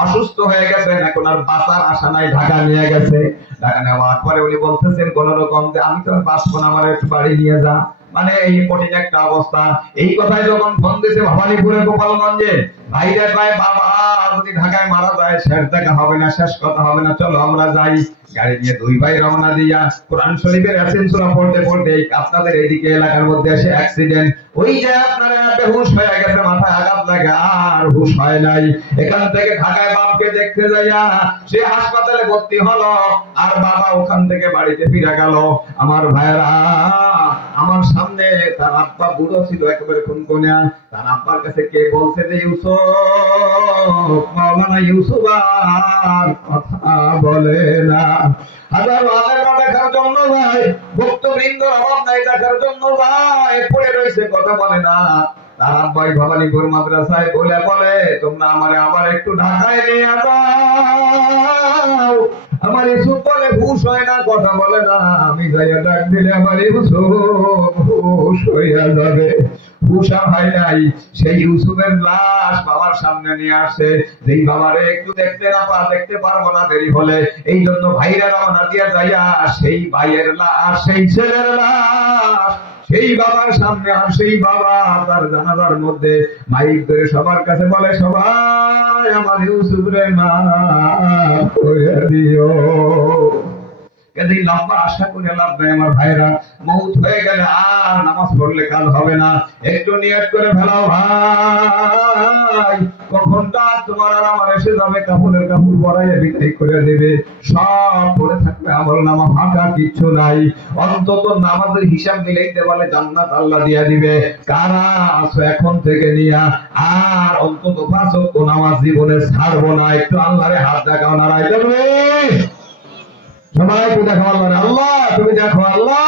অসুস্থ হয়ে গেছেন, এখন আর বাঁচার আশা নাই, ঢাকা নিয়ে গেছে। ঢাকা নেওয়ার পরে উনি বলতেছেন কোন রকম যে আমি তো আর বাঁচবো না, আমার একটু বাড়ি নিয়ে যা। মানে এই কঠিন একটা অবস্থা। এই কথাই যখন ফোন দিয়েছে ভবানীপুরে গোপালগঞ্জে, ভাইরা কয় বাবা যদি ঢাকায় মারা যায় শেষ দেখা হবে না, শেষ কথা হবে না, চলো আমরা যাই। গাড়ি নিয়ে দুই ভাই রওনা দিয়া কোরআন শরীফের ইয়াসিন সূরা পড়তে পড়তে আপনাদের এইদিকে এলাকার মধ্যে এসে অ্যাক্সিডেন্ট। ওই যে আপনারা বেহুশ হয়ে গেছে, মাথায় আঘাত লাগে, আর হুশ হয় নাই। এখান থেকে ঢাকায় বাপকে দেখতে যাইয়া সে হাসপাতালে ভর্তি হলো, আর বাবা ওখান থেকে বাড়িতে ফিরে গেল। আমার ভাইরা, আমার সামনে তার আব্বা বুড়ো ছিল একেবারে খুনখুনিয়া, তার আব্বার কাছে কে বলছে যে ইউসুফ, মাওলানা ইউসুফ আর কথা বলে না। হাজার আলেম দেখার জন্য ভাই, ভক্তবৃন্দর অভাব নাই, দেখার জন্য ভাই পড়ে রয়েছে, কথা বলে না। তার আব্বাই ভবানীপুর মাদ্রাসায় বলে তোমরা আমারে আবার একটু ঢাকায় নিয়ে যাও। আমার ইউসুফ বলে হুশ হয় না, কথা বলে না, আমি যাইয়া ডাক দিলে আমার ইউসুফ হুশ হইয়া যাবে। হুশ আর হয় নাই। সেই ইউসুফের লাশ বাবার সামনে নিয়ে আসে, যেই বাবারে একটু দেখতে পারবো না দেরি হলে। এই জন্য ভাইরা রওনা দিয়া যাইয়া সেই ভাইয়ের লাশ, সেই ছেলের লাশ সেই বাবার সামনে, আর সেই বাবা তার জানাজার মধ্যে মাইক ধরে সবার কাছে বলে, সবাই আমার ইউসুফ রে মাফ করে দিও। কাজেই লম্বা আশা করে লাভ নাই আমার ভাইরা, মউত হয়ে গেলে আর নামাজ পড়লে কাজ হবে না। একটু নিয়ত করে ফেলাও ভাই, কখনটা তোমার আর আমার এসে যাবে, কাপড়ের কাপড় পরাইয়া বিদায় করে দেবে, সব পড়ে থাকবে, আমল নামা ফাঁকা, কিচ্ছু নাই। অন্তত নামাজের হিসাব মিলাইতে বলে জান্নাত আল্লাহ দিয়া দিবে। কারা আছো এখন থেকে নিয়া আর অন্তত 5 ওয়াক্ত নামাজ জীবনে ছাড়বো না? একটু আল্লাহরে হাত দেখাও, নারাই যাবে। সবাইকে দেখো আল্লাহ, আল্লাহ তুমি দেখো, আল্লাহ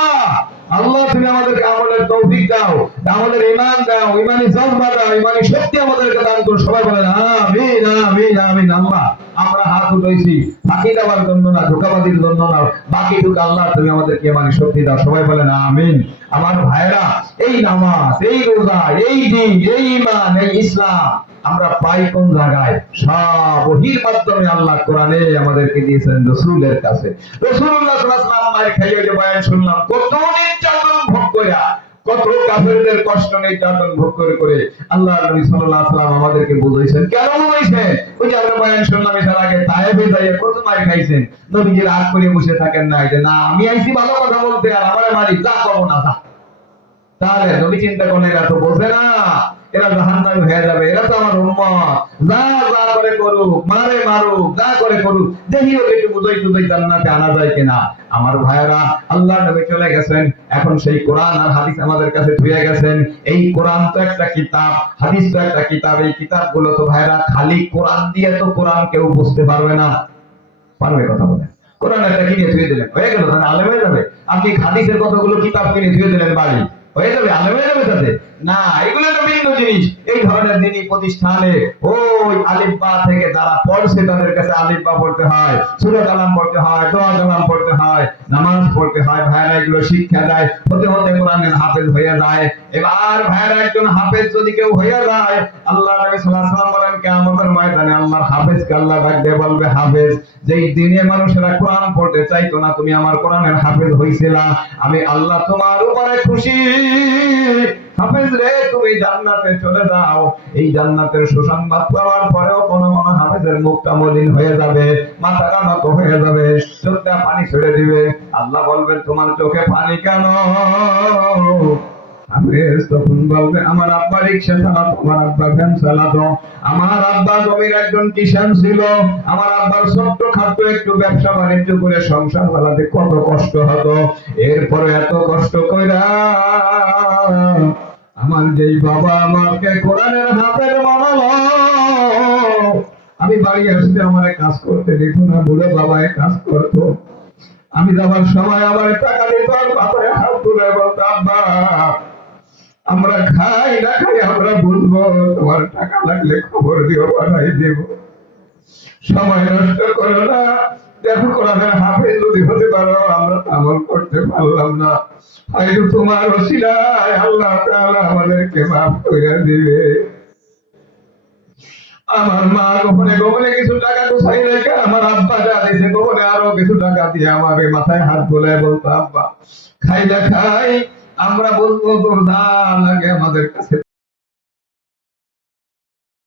আল্লাহ তুমি আমাদেরকে আমলের তৌফিক দাও, আমাদের ঈমান দাও, ঈমানি জজবা দাও, ঈমানি শক্তি আমাদেরকে দান করো। সবাই বলেন আমিন আমিন আমিন। আল্লাহ আমরা হাত উঠাইছি ফাঁকি দেওয়ার জন্য না, ধোঁকাবাজির জন্য না, বাকিটুকু আল্লাহ তুমি আমাদেরকে ঈমানি শক্তি দাও। সবাই বলেন আমিন। আমার ভাইরা, এই নামাজ, এই রোজা, এই দ্বীন, এই ঈমান, এই ইসলাম আমরা পাই কোন জায়গায়? সব ওহীর মাধ্যমে আল্লাহ কোরআনে আমাদেরকে দিয়েছেন রাসূলের কাছে। রাসূলুল্লাহ সাল্লাল্লাহু আলাইহি ওয়াসাল্লাম মার খাইয়ে যে বয়ান শুনলাম, কত নির্যাতন ভোগ কইরা, কত কাফেরদের কষ্ট নির্যাতন ভোগ করে আল্লাহ নবী সাল্লাল্লাহু আলাইহি ওয়াসাল্লাম আমাদেরকে বুঝাইছেন। কেন বুঝাইছেন? ওই যে আমরা বয়ান শুনলাম এর আগে, তায়েফে যাইয়া কত মার খাইছেন। নবীজি রাগ করে বসে থাকেন না, যে না আমি আইছি ভালো কথা বলতে, আর আমারে মারি, যা করব না যা। তাহলে নবী চিন্তা করলেন এরা তো বোঝে না, এরা জাহান্নামী হয়ে যাবে, এরা তো আমার উম্মত, যা যা করে করুক, মারে মারুক, যা করে করুক, দেখি ওকে একটু বুঝাই টুঝাই জান্নাতে আনা যায় কিনা। আমার ভাইয়েরা, আল্লাহ নবী চলে গেছেন, এখন সেই কোরআন আর হাদিস আমাদের কাছে ধুয়ে গেছেন। এই কোরআন তো একটা কিতাব, হাদিস তো একটা কিতাব। এই কিতাবগুলো তো ভাইয়েরা খালি কোরআন দিয়ে তো কোরআন কেউ বুঝতে পারবে না। পারবে? কথা বলে কোরআন একটা কিনে ধুয়ে দিলেন, হয়ে গেল, তাহলে আলেম হয়ে যাবে। আপনি হাদিসের কতগুলো কিতাব কিনে ধুয়ে দিলেন বাড়ি, হয়ে যাবে, আলেম হয়ে যাবে তাতে? না, এগুলো তো ভিন্ন জিনিস। এই ধরনের দিনই প্রতিষ্ঠানে ওই আলিফ বা থেকে যারা পড়ছে তাদের কাছে আলিফ বা পড়তে হয়, সূরা কালাম পড়তে হয়, দোয়া কালাম পড়তে হয়, নামাজ পড়তে হয়। ভাইরা এগুলো শিক্ষা দেয়, হতে হতে কোরআনের হাফেজ হয়ে যায়। এবার ভাইরা একজন হাফেজ যদি কেউ হয়ে যায়, আল্লাহ নবী সাল্লাল্লাহু আলাইহি ওয়াসাল্লাম বলেন কিয়ামতের ময়দানে আল্লাহর হাফেজকে আল্লাহ ডাক দিয়ে বলবে, হাফেজ, যেই দিনে মানুষেরা কোরআন পড়তে চাইতো না, তুমি আমার কোরআনের হাফেজ হইছিলা, আমি আল্লাহ তোমার উপরে খুশি। হাফেজ রে, তুমি জান্নাতে চলে যাও। এই জান্নাতের সুসংবাদ পাওয়ার পরেও কোন হাফেজের মুখটা মলিন হয়ে যাবে, মাথাটা নত হয়ে যাবে, চোখটা পানি ছেড়ে দিবে। আল্লাহ বলবেন তোমার চোখে পানি কেন? হাফেজ তখন বলবে আমার আব্বা রিক্সা চালাতো, আমার আব্বা ভ্যান চালাতো, আমার আব্বা জমির একজন কিষান ছিল, আমার আব্বার ছোট্ট খাটো একটু ব্যবসা বাণিজ্য করে সংসার চালাতে কত কষ্ট হতো। এরপরে এত কষ্ট কইরা আমার যেই বাবা আমাকে কোরআনের হাফেজ বানালো, আমি বাড়ি আসতে আমার কাজ করতে দিত না, বুড়ো বাবায় কাজ করতো। আমি যাবার সময় আমার টাকা দিত, আর মাথায় হাত তুলে বলতো আব্বা আমরা খাই না খাই আমরা বুঝবো, তোমার টাকা লাগলে খবর দিও, পাঠাই দেব, সময় নষ্ট করো না। দেখো কোরআনের হাফেজ যদি হতে পারো, আমরা আমল করতে পারলাম না, হয়তো তোমার ওসিলায় আল্লাহ তাআলা আমাদেরকে মাফ করে দিবে। আমার মা গোপনে গোপনে কিছু টাকা গুছাই রেখে আমার আব্বা যা দিয়েছে গোপনে আরো কিছু টাকা দিয়ে আমার মাথায় হাত বোলায় বলতো আব্বা খাইলে খাই, আমরা বলবো তোর যা লাগে আমাদের কাছে